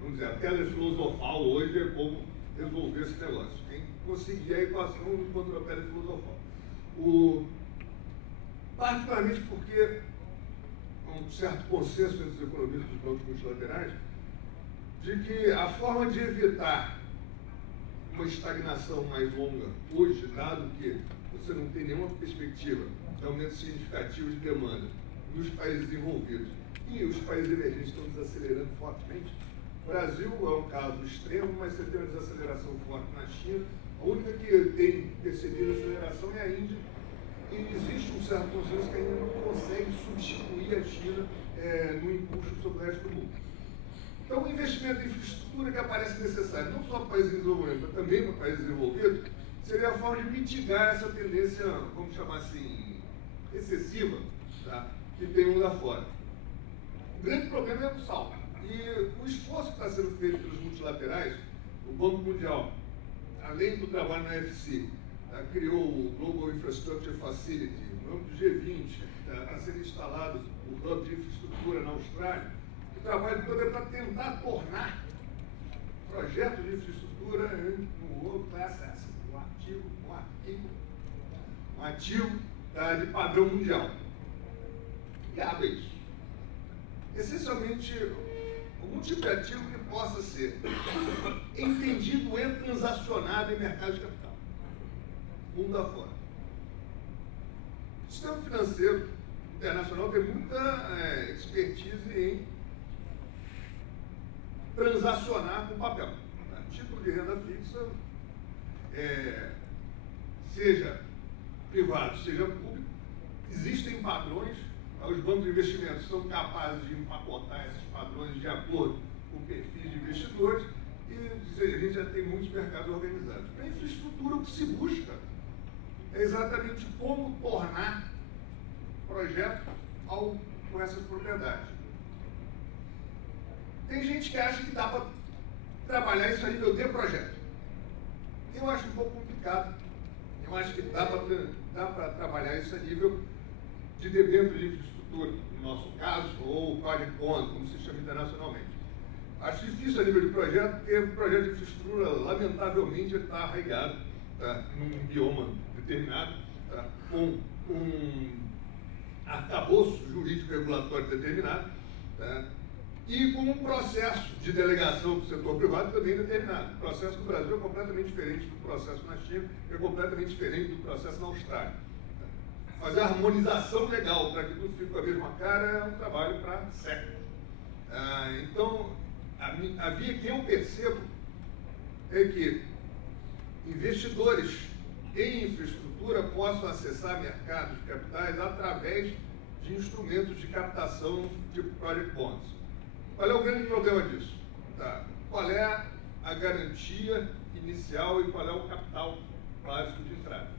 Vamos dizer, a pedra filosofal hoje é como resolver esse negócio. Quem conseguir a equação encontra a pedra filosofal. Particularmente porque há um certo consenso entre os economistas dos bancos multilaterais de que a forma de evitar uma estagnação mais longa hoje, dado que você não tem nenhuma perspectiva de aumento significativo de demanda nos países desenvolvidos e os países emergentes estão desacelerando fortemente. O Brasil é um caso extremo, mas você tem uma desaceleração forte na China. A única que tem percebido a aceleração é a Índia. E existe um certo consenso que ainda não consegue substituir a China no impulso sobre o resto do mundo. Então, o investimento em infraestrutura que aparece necessário, não só para países desenvolvidos, mas também para países desenvolvidos, seria a forma de mitigar essa tendência, vamos chamar assim, excessiva, tá? Que tem mundo afora. O grande problema é o saldo. E o esforço que está sendo feito pelos multilaterais, o Banco Mundial, além do trabalho na UFC, criou o Global Infrastructure Facility, no âmbito do G20, está sendo instalado o hub de infraestrutura na Austrália. O trabalho todo é para tentar tornar projetos de infraestrutura no world class asset, um ativo de padrão mundial. E abre isso. Essencialmente, algum tipo de ativo que possa ser entendido e transacionado em mercado de capital, mundo afora. O sistema financeiro internacional tem muita expertise em transacionar com papel. Título de renda fixa, seja privado, seja público, existem padrões. Os bancos de investimentos são capazes de empacotar esses padrões de acordo com perfis de investidores e a gente já tem muitos mercados organizados. Para infraestrutura, o que se busca é exatamente como tornar projeto com essas propriedades. Tem gente que acha que dá para trabalhar isso a nível de projeto. Eu acho um pouco complicado. Eu acho que dá para trabalhar isso a nível de debênture de infraestrutura, no nosso caso, ou project bond, como se chama internacionalmente. Acho difícil a nível de projeto, porque o projeto de infraestrutura, lamentavelmente, está arraigado, num bioma determinado, com um arcabouço jurídico regulatório determinado, e com um processo de delegação do setor privado também determinado. O processo no Brasil é completamente diferente do processo na China, é completamente diferente do processo na Austrália. Fazer a harmonização legal para que tudo fique com a mesma cara é um trabalho para séculos. Então, a via que eu percebo é que investidores em infraestrutura possam acessar mercados de capitais através de instrumentos de captação tipo project bonds. Qual é o grande problema disso? Qual é a garantia inicial e qual é o capital básico de entrada?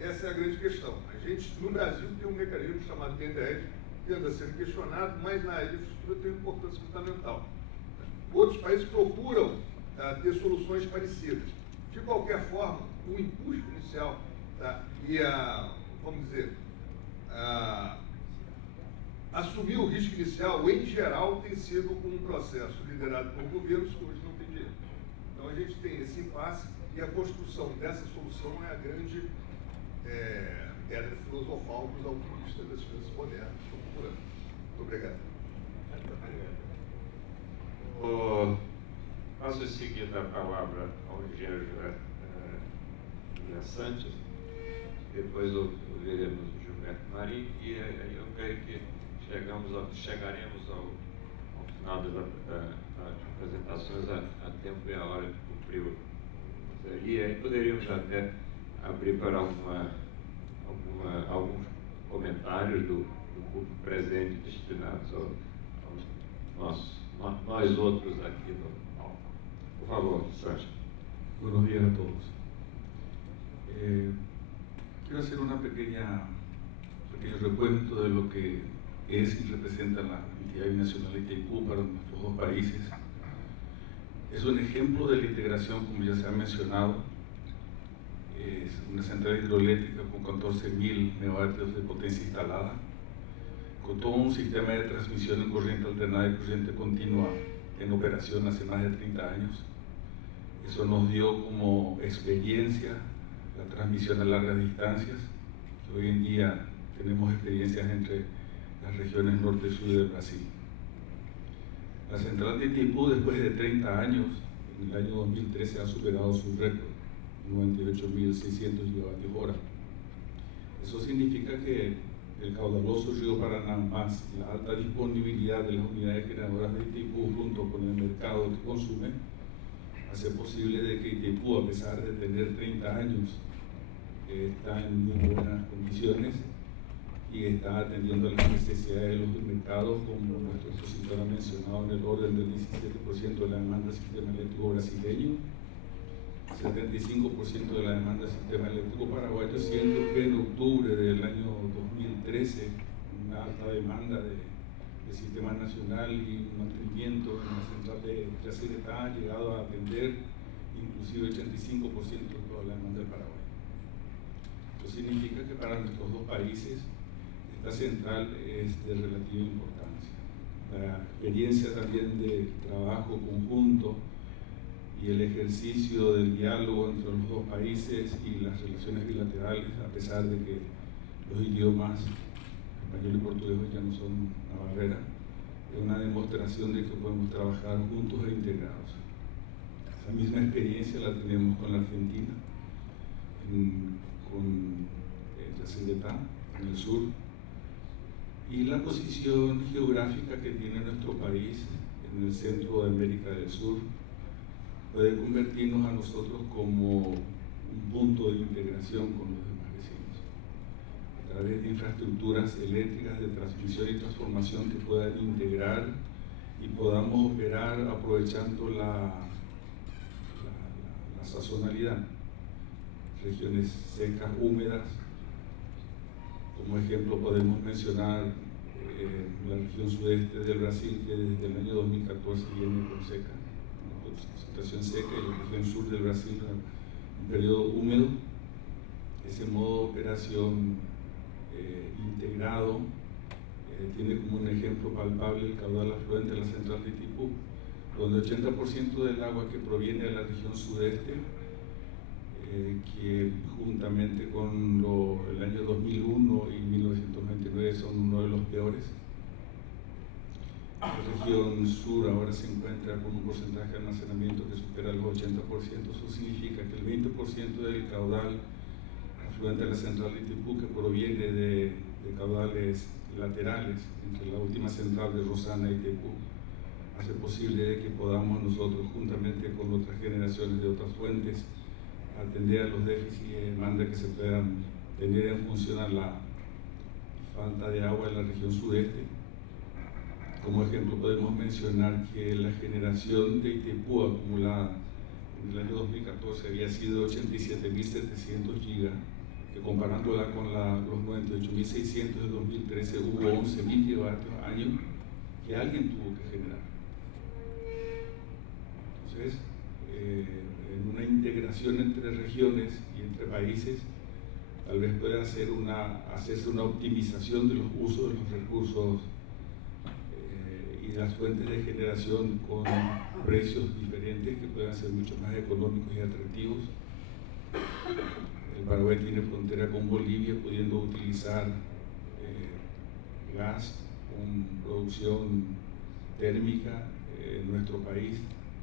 Essa é a grande questão. A gente, no Brasil, tem um mecanismo chamado BNDES, que anda sendo questionado, mas na área de infraestrutura tem uma importância fundamental. Outros países procuram ter soluções parecidas. De qualquer forma, o impulso inicial e vamos dizer, assumir o risco inicial, em geral, tem sido um processo liderado por governos que hoje não tem dinheiro. Então, a gente tem esse impasse e a construção dessa solução é pedra filosofal que os alquimistas das ciências modernas estão procurando. Muito obrigado. Passo em seguida a palavra ao engenheiro José Santos, depois ouviremos o Gilberto Marim, e aí eu creio que chegaremos ao final das apresentações a tempo e a hora de cumprir o. E aí poderíamos até abrir para alguns comentários do público presente destinados nós outros aqui no palco. Por favor, Sancho. Buenos días a todos. Quiero hacer un pequeño recuento de lo que es y representa la entidad binacional de Itaipú para nuestros dos países. Es un ejemplo de la integración, como ya se ha mencionado. Es una central hidroeléctrica con 14.000 megavatios de potencia instalada, con todo un sistema de transmisión en corriente alternada y corriente continua en operación hace más de 30 años. Eso nos dio como experiencia la transmisión a largas distancias, que hoy en día tenemos experiencias entre las regiones norte y sur del Brasil. La central de Itaipú, después de 30 años, en el año 2013 ha superado su récord, 98.600 gigavatios hora. Eso significa que el caudaloso río Paraná más la alta disponibilidad de las unidades generadoras de Itaipú junto con el mercado que consume hace posible de que Itaipú, a pesar de tener 30 años, está en muy buenas condiciones y está atendiendo a las necesidades de los mercados, como nuestro expositor ha mencionado, en el orden del 17% de la demanda del sistema eléctrico brasileño, 75% de la demanda del sistema eléctrico paraguayo, siendo que en octubre del año 2013 una alta demanda del sistema nacional y un mantenimiento en la central de Yacyretá ha llegado a atender inclusive 85% de toda la demanda del Paraguay. Esto significa que para nuestros dos países esta central es de relativa importancia. La experiencia también de trabajo conjunto y el ejercicio del diálogo entre los dos países y las relaciones bilaterales, a pesar de que los idiomas español y portugués ya no son una barrera, es una demostración de que podemos trabajar juntos e integrados. Esa misma experiencia la tenemos con la Argentina, con Yacyretá, en el sur, y la posición geográfica que tiene nuestro país en el centro de América del Sur puede convertirnos a nosotros como un punto de integración con los demás vecinos, a través de infraestructuras eléctricas de transmisión y transformación que puedan integrar y podamos operar aprovechando la sazonalidad. Regiones secas, húmedas. Como ejemplo podemos mencionar la región sudeste del Brasil, que desde el año 2014 viene con seca, situación seca, y la región sur del Brasil, un periodo húmedo. Ese modo de operación integrado tiene como un ejemplo palpable el caudal afluente de la central de Itaipú, donde 80% del agua que proviene de la región sudeste, que juntamente con el año 2001 y 1999 son uno de los peores. La región sur ahora se encuentra con un porcentaje de almacenamiento que supera el 80%. Eso significa que el 20% del caudal afluente de la central de Itaipú, que proviene de caudales laterales entre la última central de Rosana y Itaipú, hace posible de que podamos nosotros, juntamente con otras generaciones de otras fuentes, atender a los déficits de demanda que se puedan tener en función a la falta de agua en la región sudeste. Como ejemplo podemos mencionar que la generación de Itaipú acumulada en el año 2014 había sido 87.700 gigas, que comparándola con los 98.600 de 2013 hubo 11.000 gigavatios año que alguien tuvo que generar. Entonces, en una integración entre regiones y entre países, tal vez pueda hacerse una optimización de los usos de los recursos y de las fuentes de generación con precios diferentes que puedan ser mucho más económicos y atractivos. El Paraguay tiene frontera con Bolivia, pudiendo utilizar gas con producción térmica en nuestro país.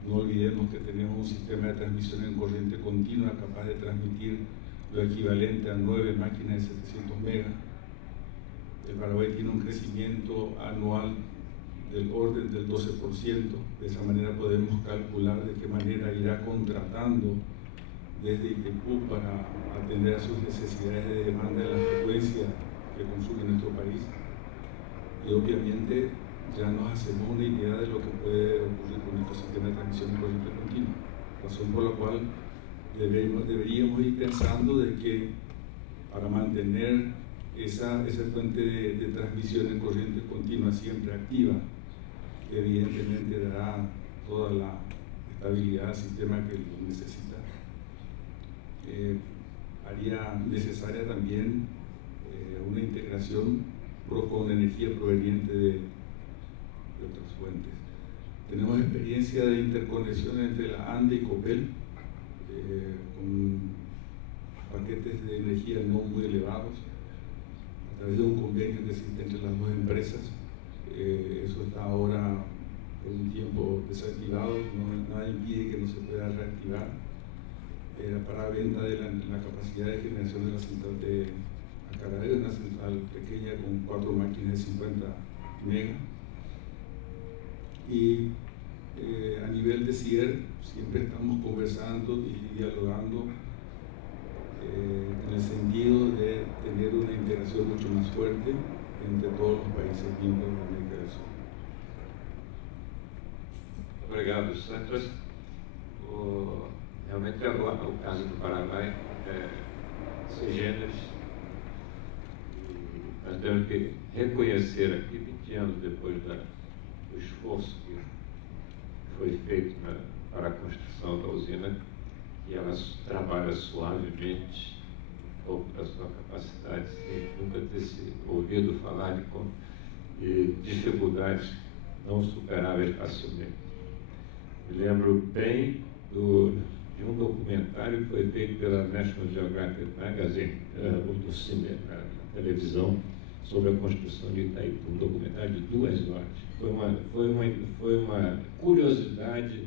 No olvidemos que tenemos un sistema de transmisión en corriente continua capaz de transmitir lo equivalente a 9 máquinas de 700 megas. El Paraguay tiene un crecimiento anual del orden del 12%. De esa manera podemos calcular de qué manera irá contratando desde ITQ para atender a sus necesidades de demanda de la frecuencia que consume nuestro país. Y obviamente ya nos hacemos una idea de lo que puede ocurrir con nuestro sistema de transmisión en corriente continua, razón por la cual deberíamos ir pensando de que para mantener esa fuente de transmisión en corriente continua siempre activa, que evidentemente dará toda la estabilidad al sistema que lo necesita, haría necesaria también una integración con energía proveniente de otras fuentes. Tenemos experiencia de interconexión entre la ANDE y COPEL, con paquetes de energía no muy elevados, a través de un convenio que existe entre las dos empresas. Eso está ahora por un tiempo desactivado, nada impide que no se pueda reactivar, para venta de la capacidad de generación de la central de Acarabé, una central pequeña con 4 máquinas de 50 megas. Y a nivel de CIER siempre estamos conversando y dialogando en el sentido de tener una integración mucho más fuerte entre todos los países miembros de América del Sur. Obrigado, Santos. Realmente o caso do Paraguai sui generis. Nós temos que reconhecer aqui, 20 anos depois do esforço que foi feito para a construção da usina, que ela trabalha suavemente, pouco da sua capacidade, sem nunca ter se ouvido falar de dificuldades não superáveis facilmente. Me lembro bem de um documentário que foi feito pela National Geographic Magazine, do cinema, na televisão, sobre a construção de Itaipu, um documentário de 2 horas. Foi uma curiosidade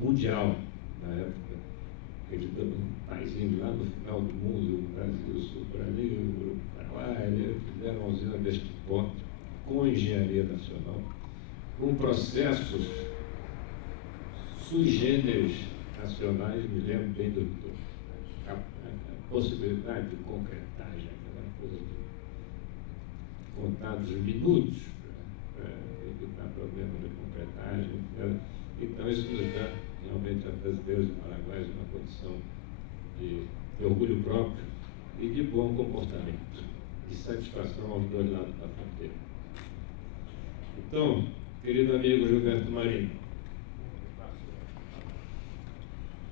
mundial na época. Aquele paísinho lá no final do mundo, o Brasil, o Sul, o Paraguai, fizeram uma usina deste porte com engenharia nacional, com processos sui generis nacionais. Me lembro bem da possibilidade de concretagem, aquela coisa de contados minutos para evitar problemas de concretagem. Então isso nos dá realmente a brasileiros e paraguaios uma condição de orgulho próprio e de bom comportamento, de satisfação aos dois lados da fronteira. Então, querido amigo Gilberto Marinho.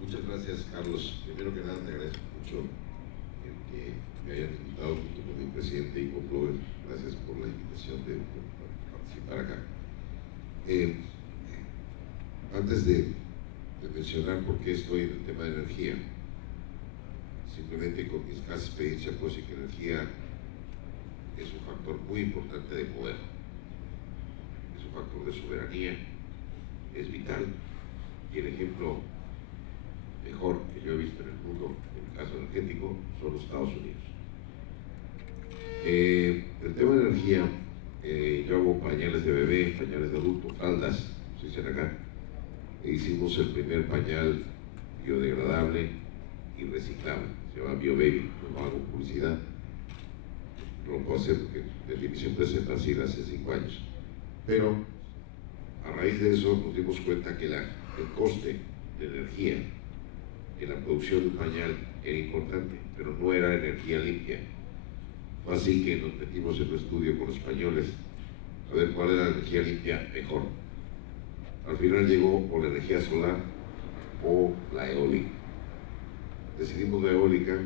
Muchas gracias, Carlos. Primero que nada, te agradezco mucho el que me hayan invitado junto con mi presidente Ivo Plover. Gracias por la invitación de participar acá. Antes de mencionar por qué estoy en el tema de energía, simplemente con mi escasa experiencia puedo decir que energía es un factor muy importante de poder, es un factor de soberanía, es vital, y el ejemplo mejor que yo he visto en el mundo en el caso energético son los Estados Unidos. El tema de energía, yo hago pañales de bebé, pañales de adulto, faldas, se dicen acá. Hicimos el primer pañal biodegradable y reciclable, se llama BioBaby. No hago publicidad, no lo puedo hacer porque desde mi empresa así hace 5 años. Pero a raíz de eso nos dimos cuenta que el coste de energía en la producción de un pañal era importante, pero no era energía limpia. Fue así que nos metimos en un estudio con los españoles a ver cuál era la energía limpia mejor. Al final llegó o la energía solar o la eólica. Decidimos la eólica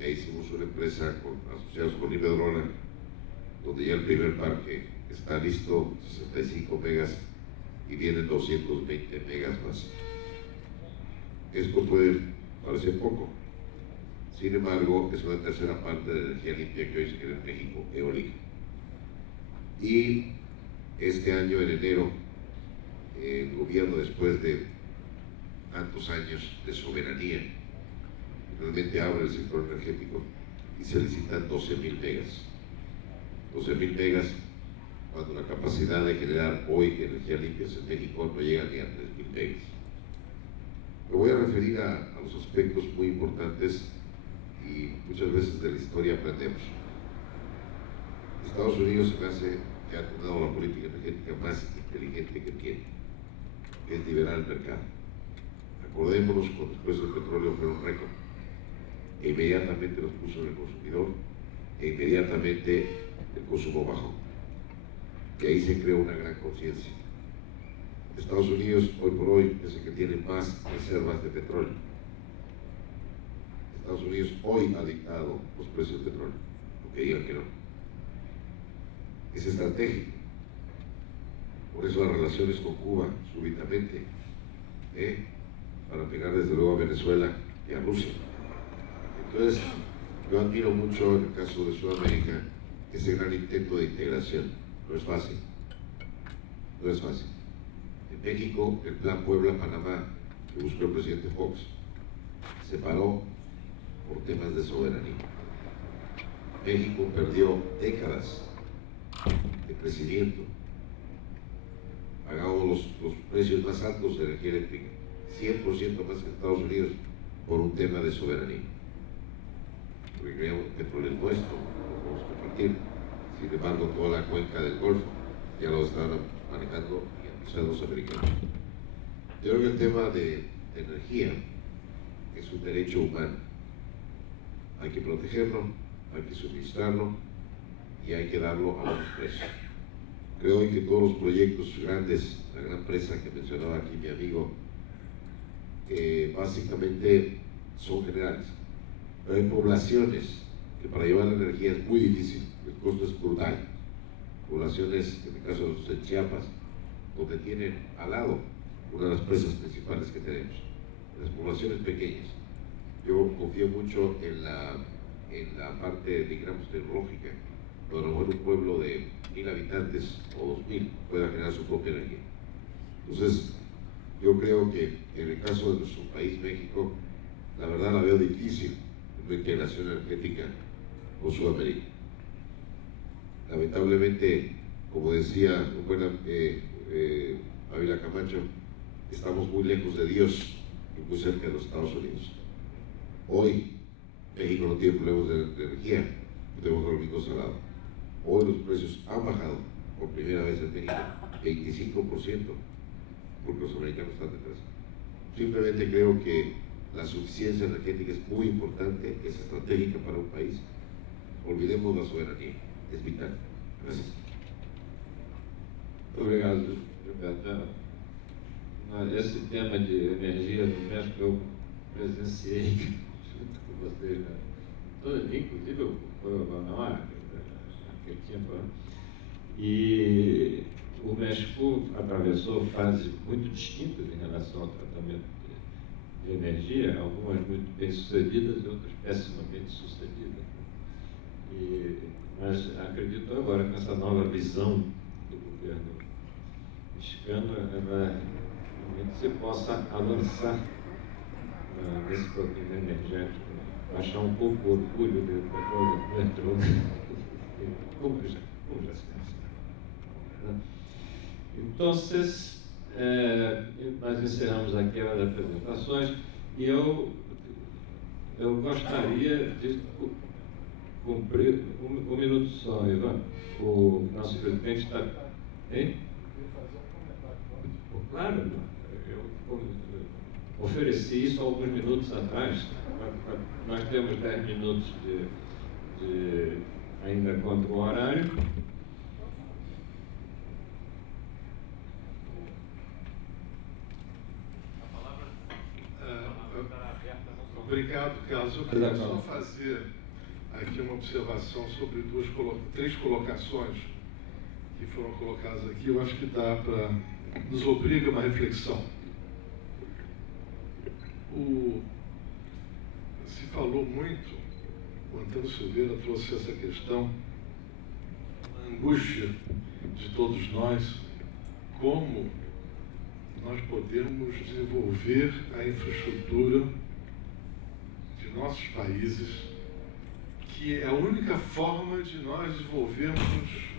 e hicimos una empresa asociados con Iberdrola, donde ya el primer parque está listo, 65 megas, y vienen 220 megas más. Esto puede parecer poco. Sin embargo, es una tercera parte de la energía limpia que hoy se crea en México, eólica. Y este año, en enero, el gobierno, después de tantos años de soberanía, realmente abre el sector energético y se licitan 12.000 megas. 12.000 megas, cuando la capacidad de generar hoy energía limpia en México no llega ni a 3.000 megas. Me voy a referir a los aspectos muy importantes y muchas veces de la historia aprendemos. Estados Unidos se me hace que ha tomado la política energética más inteligente que tiene, que es liberar el mercado. Acordémonos cuando los precios del petróleo fueron récord, e inmediatamente los puso en el consumidor, e inmediatamente el consumo bajó. Y ahí se creó una gran conciencia. Estados Unidos, hoy por hoy, es el que tiene más reservas de petróleo. Estados Unidos hoy ha dictado los precios del petróleo, aunque digan que no. Es estratégico. Por eso las relaciones con Cuba, súbitamente, para pegar desde luego a Venezuela y a Rusia. Entonces, yo admiro mucho en el caso de Sudamérica ese gran intento de integración. No es fácil. No es fácil. En México, el Plan Puebla-Panamá que buscó el presidente Fox se paró por temas de soberanía. México perdió décadas de crecimiento, pagado los precios más altos de energía eléctrica, 100% más que Estados Unidos, por un tema de soberanía. Porque creíamos que el petróleo es nuestro, lo podemos compartir. Sin embargo, toda la cuenca del Golfo ya lo estaban manejando los americanos. Yo creo que el tema de energía es un derecho humano. Hay que protegerlo, hay que suministrarlo y hay que darlo a buenos precios. Creo que todos los proyectos grandes, la gran presa que mencionaba aquí mi amigo, básicamente son generales. Pero hay poblaciones que para llevar la energía es muy difícil, el costo es brutal. Poblaciones, en el caso de los en Chiapas, donde tienen al lado una de las presas principales que tenemos, las poblaciones pequeñas. Yo confío mucho en la parte, digamos, tecnológica, donde a lo mejor un pueblo de 1.000 habitantes o 2.000 pueda generar su propia energía. Entonces, yo creo que en el caso de nuestro país, México, la verdad la veo difícil una integración energética con Sudamérica. Lamentablemente, como decía un buen Ávila Camacho, estamos muy lejos de Dios y muy cerca de los Estados Unidos. Hoy México no tiene problemas de energía, no tenemos los mismos salados. Hoy los precios han bajado por primera vez en México 25%, porque los americanos están detrás. Simplemente creo que la suficiencia energética es muy importante, es estratégica para un país. Olvidemos la soberanía, es vital. Gracias. Obrigado, Gilberto. Esse tema de energia do México eu presenciei junto com vocês, né? Inclusive foi o Guanamá, naquele tempo. E o México atravessou fases muito distintas em relação ao tratamento de energia, algumas muito bem sucedidas e outras pessimamente sucedidas. Mas acredito agora que essa nova visão do governo mexicano, ela realmente se possa avançar nesse problema energético, baixar um pouco o orgulho do petróleo, como já se pensa. Então, nós encerramos aqui as apresentações e eu gostaria de cumprir um minuto só, Ivan. O nosso presidente está... Hein? Claro, eu ofereci isso há alguns minutos atrás. Nós temos 10 minutos ainda contra o horário. Obrigado, Carlos. Eu queria só fazer aqui uma observação sobre três colocações que foram colocadas aqui. Eu acho que dá para... nos obriga a uma reflexão. se falou muito, o Antônio Silveira trouxe essa questão, a angústia de todos nós, como nós podemos desenvolver a infraestrutura de nossos países, que é a única forma de nós desenvolvermos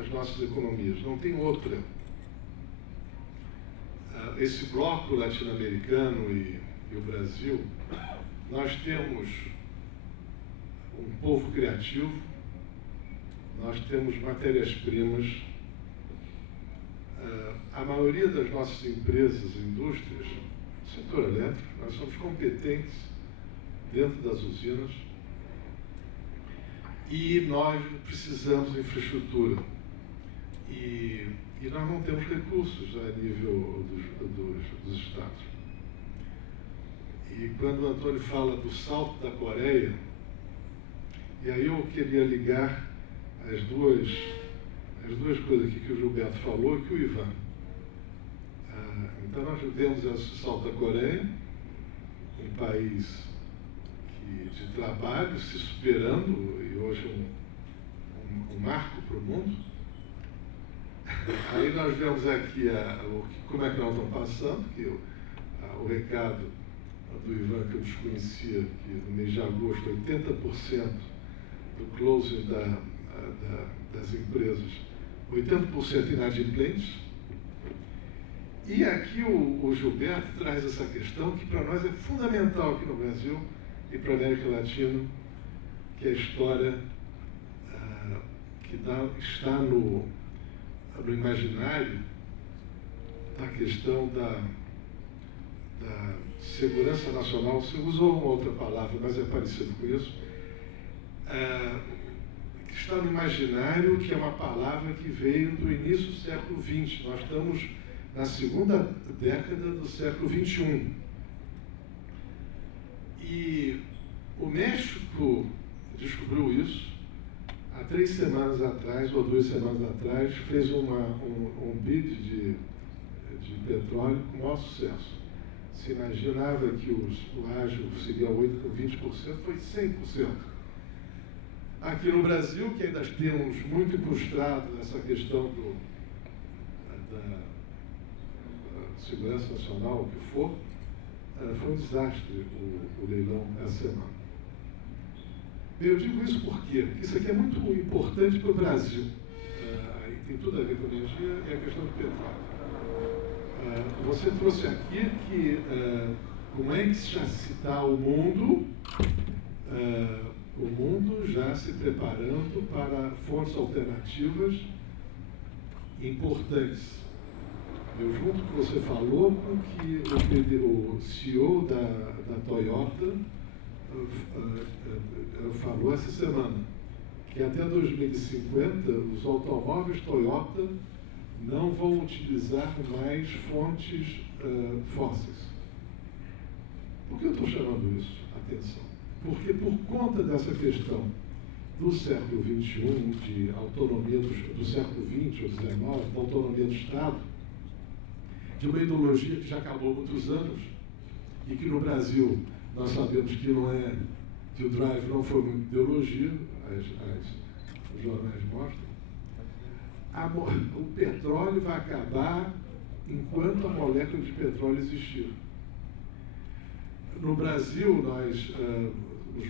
as nossas economias, não tem outra. Esse bloco latino-americano e o Brasil, nós temos um povo criativo, nós temos matérias-primas, a maioria das nossas empresas e indústrias, setor elétrico, nós somos competentes dentro das usinas e nós precisamos de infraestrutura. E nós não temos recursos a nível dos estados. E quando o Antônio fala do salto da Coreia, e aí eu queria ligar as duas coisas aqui que o Gilberto falou e que o Ivan. Então nós vemos esse salto da Coreia, um país de trabalho se superando, e hoje um marco para o mundo. Aí nós vemos aqui como é que nós estamos passando, que o recado do Ivan que eu desconhecia, que no mês de agosto 80% do closing das empresas, 80% inadimplentes. E aqui o Gilberto traz essa questão que para nós é fundamental aqui no Brasil e para a América Latina, que é a história que está no imaginário da questão da segurança nacional. Você usou uma outra palavra, mas é parecido com isso. Que está no imaginário, que é uma palavra que veio do início do século XX. Nós estamos na segunda década do século XXI. E o México descobriu isso há 3 semanas atrás, ou 2 semanas atrás, fez um bid de petróleo com maior sucesso. Se imaginava que o ágio seria 20%, foi 100%. Aqui no Brasil, que ainda temos muito incrustado nessa questão da segurança nacional, o que for, foi um desastre o leilão essa semana. Eu digo isso porque isso aqui é muito importante para o Brasil. Tem tudo a ver com energia e a questão do petróleo. Você trouxe aqui que como é que já se está o mundo já se preparando para fontes alternativas importantes. Eu junto com você falou com que o CEO da Toyota falou essa semana que até 2050 os automóveis Toyota não vão utilizar mais fontes fósseis. Por que eu estou chamando isso atenção? Porque por conta dessa questão do século XXI, de autonomia do século XX ou XIX, da autonomia do Estado, de uma ideologia que já acabou há muitos anos e que no Brasil nós sabemos que não é, que o drive não foi uma ideologia, os jornais mostram. O petróleo vai acabar enquanto a molécula de petróleo existir. No Brasil, nós nos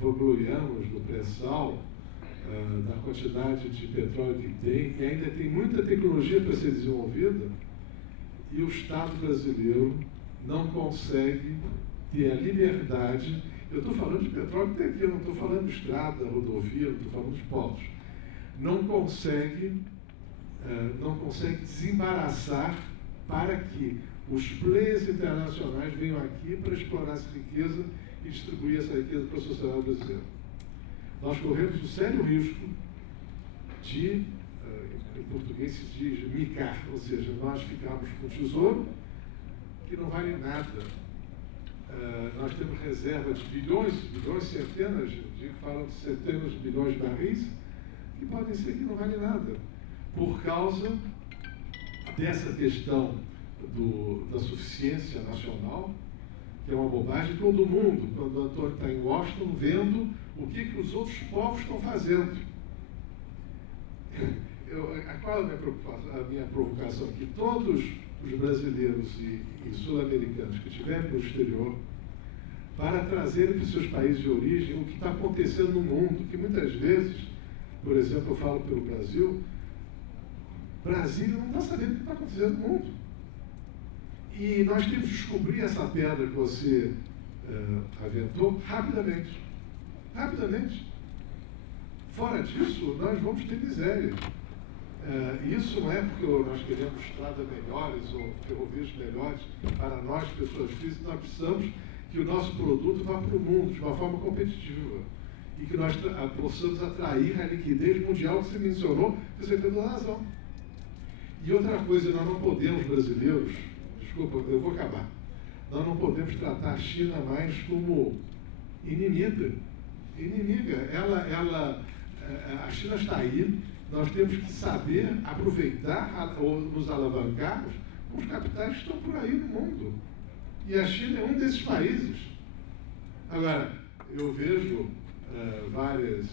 vangloriamos do pré-sal, da quantidade de petróleo que tem, e ainda tem muita tecnologia para ser desenvolvida, e o Estado brasileiro não consegue ter a liberdade. Eu estou falando de petróleo que tem aqui, eu não estou falando de estrada, rodovia, eu estou falando de portos. Não consegue desembaraçar para que os players internacionais venham aqui para explorar essa riqueza e distribuir essa riqueza para a sociedade brasileira. Nós corremos um sério risco de, em português se diz micar, ou seja, nós ficarmos com tesouro que não vale nada. Nós temos reserva de bilhões, centenas, falam de centenas de bilhões de barris, que podem ser que não vale nada, por causa dessa questão da suficiência nacional, que é uma bobagem. Todo mundo, quando o Antônio está em Washington, vendo o que os outros povos estão fazendo. Qual é a minha provocação aqui? Todos os brasileiros e sul-americanos que estiverem no exterior, para trazerem para os seus países de origem o que está acontecendo no mundo, que muitas vezes, por exemplo, eu falo pelo Brasil, Brasília não está sabendo o que está acontecendo no mundo. E nós temos que descobrir essa pedra que você aventou rapidamente. Rapidamente. Fora disso, nós vamos ter miséria. Isso não é porque nós queremos estradas melhores ou ferrovias melhores para nós, pessoas físicas. Nós precisamos que o nosso produto vá para o mundo de uma forma competitiva e que nós possamos atrair a liquidez mundial que você mencionou, que você tem toda razão. E outra coisa, nós não podemos, brasileiros, desculpa, eu vou acabar, nós não podemos tratar a China mais como inimiga. A China está aí, nós temos que saber aproveitar ou nos alavancarmos com os capitais que estão por aí no mundo. E a China é um desses países. Agora, eu vejo várias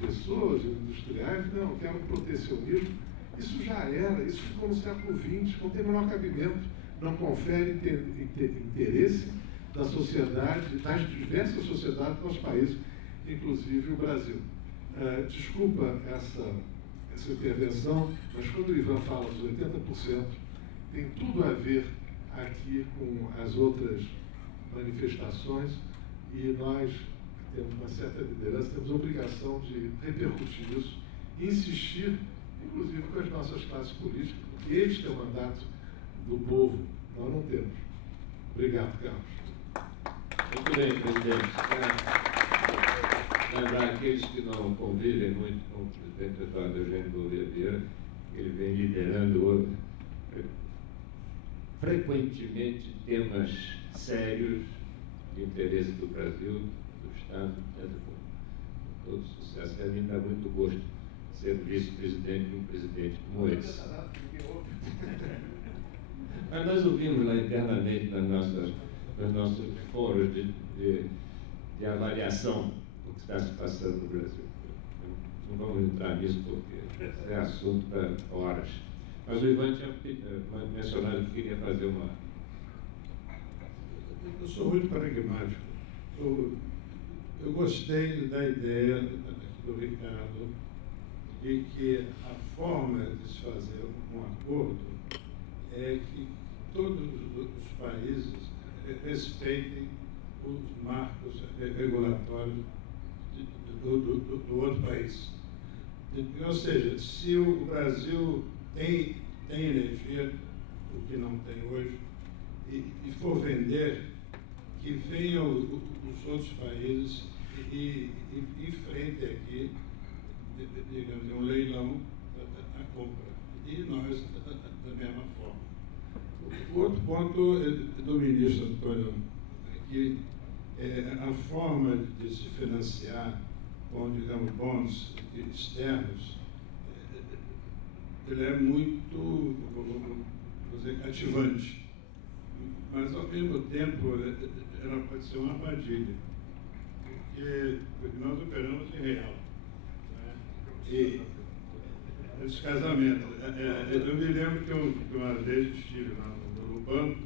pessoas industriais, não, quero protecionismo. Isso já era, isso ficou no século XX, não tem o menor cabimento, não confere interesse da sociedade, das diversas sociedades do nosso país, inclusive o Brasil. Desculpa essa intervenção, mas quando o Ivan fala dos 80%, tem tudo a ver aqui com as outras manifestações e nós temos uma certa liderança, temos a obrigação de repercutir isso e insistir, inclusive com as nossas classes políticas, porque eles têm o mandato do povo, nós não temos. Obrigado, Carlos. Muito bem, presidente. Lembrar aqueles que não convivem muito com o presidente Eduardo Eugênio Gouveia Vieira, ele vem liderando frequentemente temas sérios de interesse do Brasil, do Estado, com todo sucesso. E a mim dá muito gosto ser vice-presidente de um presidente como esse. Mas nós ouvimos lá internamente nos nossos fóruns de avaliação do que está se passando no Brasil. Não vamos entrar nisso porque é assunto para horas. Mas o Ivan tinha mencionado que queria fazer uma... Eu sou muito pragmático. Eu gostei da ideia do Ricardo de que a forma de se fazer um acordo é que todos os países respeitem os marcos regulatórios do outro país. Ou seja, se o Brasil tem energia, o que não tem hoje, e for vender, que venham os outros países e enfrentem aqui, digamos, um leilão a compra. E nós, da mesma forma. O outro ponto do ministro Antônio aqui é a forma de se financiar com, digamos, bons externos. Ele é muito, vamos dizer, cativante, mas ao mesmo tempo ela pode ser uma armadilha, porque nós operamos em real. Né? E esse casamento, eu me lembro que uma vez estive lá no banco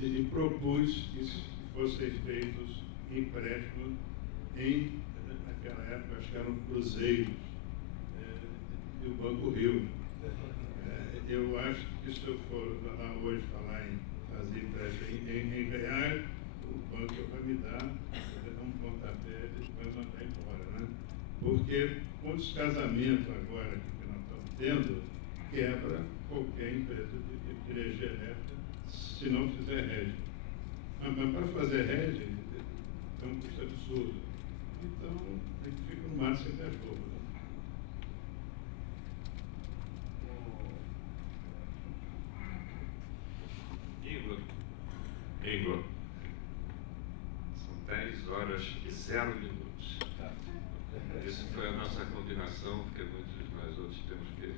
e propus que fossem feitos empréstimos naquela época, acho que eram cruzeiros, e o Banco Rio. Eu acho que se eu for lá hoje falar em fazer empréstimo em reais, o banco vai me dar um pontapé e vai mandar embora, né? Porque muitos casamentos agora que nós estamos tendo quebra qualquer empresa de energia elétrica se não fizer hedging. Mas para fazer hedging é um custo absurdo. Então a gente fica no máximo entre as roupas. Igor, são 10 horas e 0 minutos. Isso foi a nossa combinação, porque muitos de nós outros temos que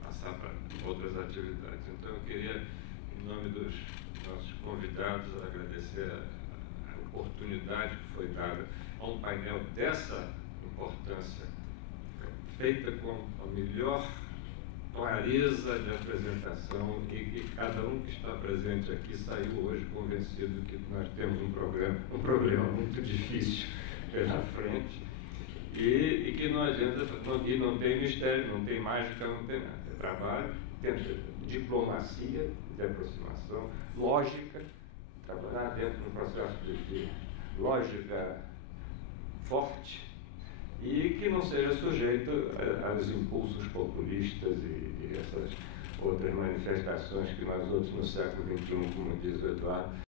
passar para outras atividades. Então eu queria, em nome dos nossos convidados, agradecer oportunidade que foi dada a um painel dessa importância, feita com a melhor clareza de apresentação, e que cada um que está presente aqui saiu hoje convencido que nós temos um problema muito difícil pela frente, e que não adianta, e não tem mistério, não tem mágica, não tem nada. É trabalho, diplomacia de aproximação, lógica, trabalhar dentro de um processo de lógica forte, e que não seja sujeito aos impulsos populistas e essas outras manifestações que nós outros no século XXI, como diz o Eduardo,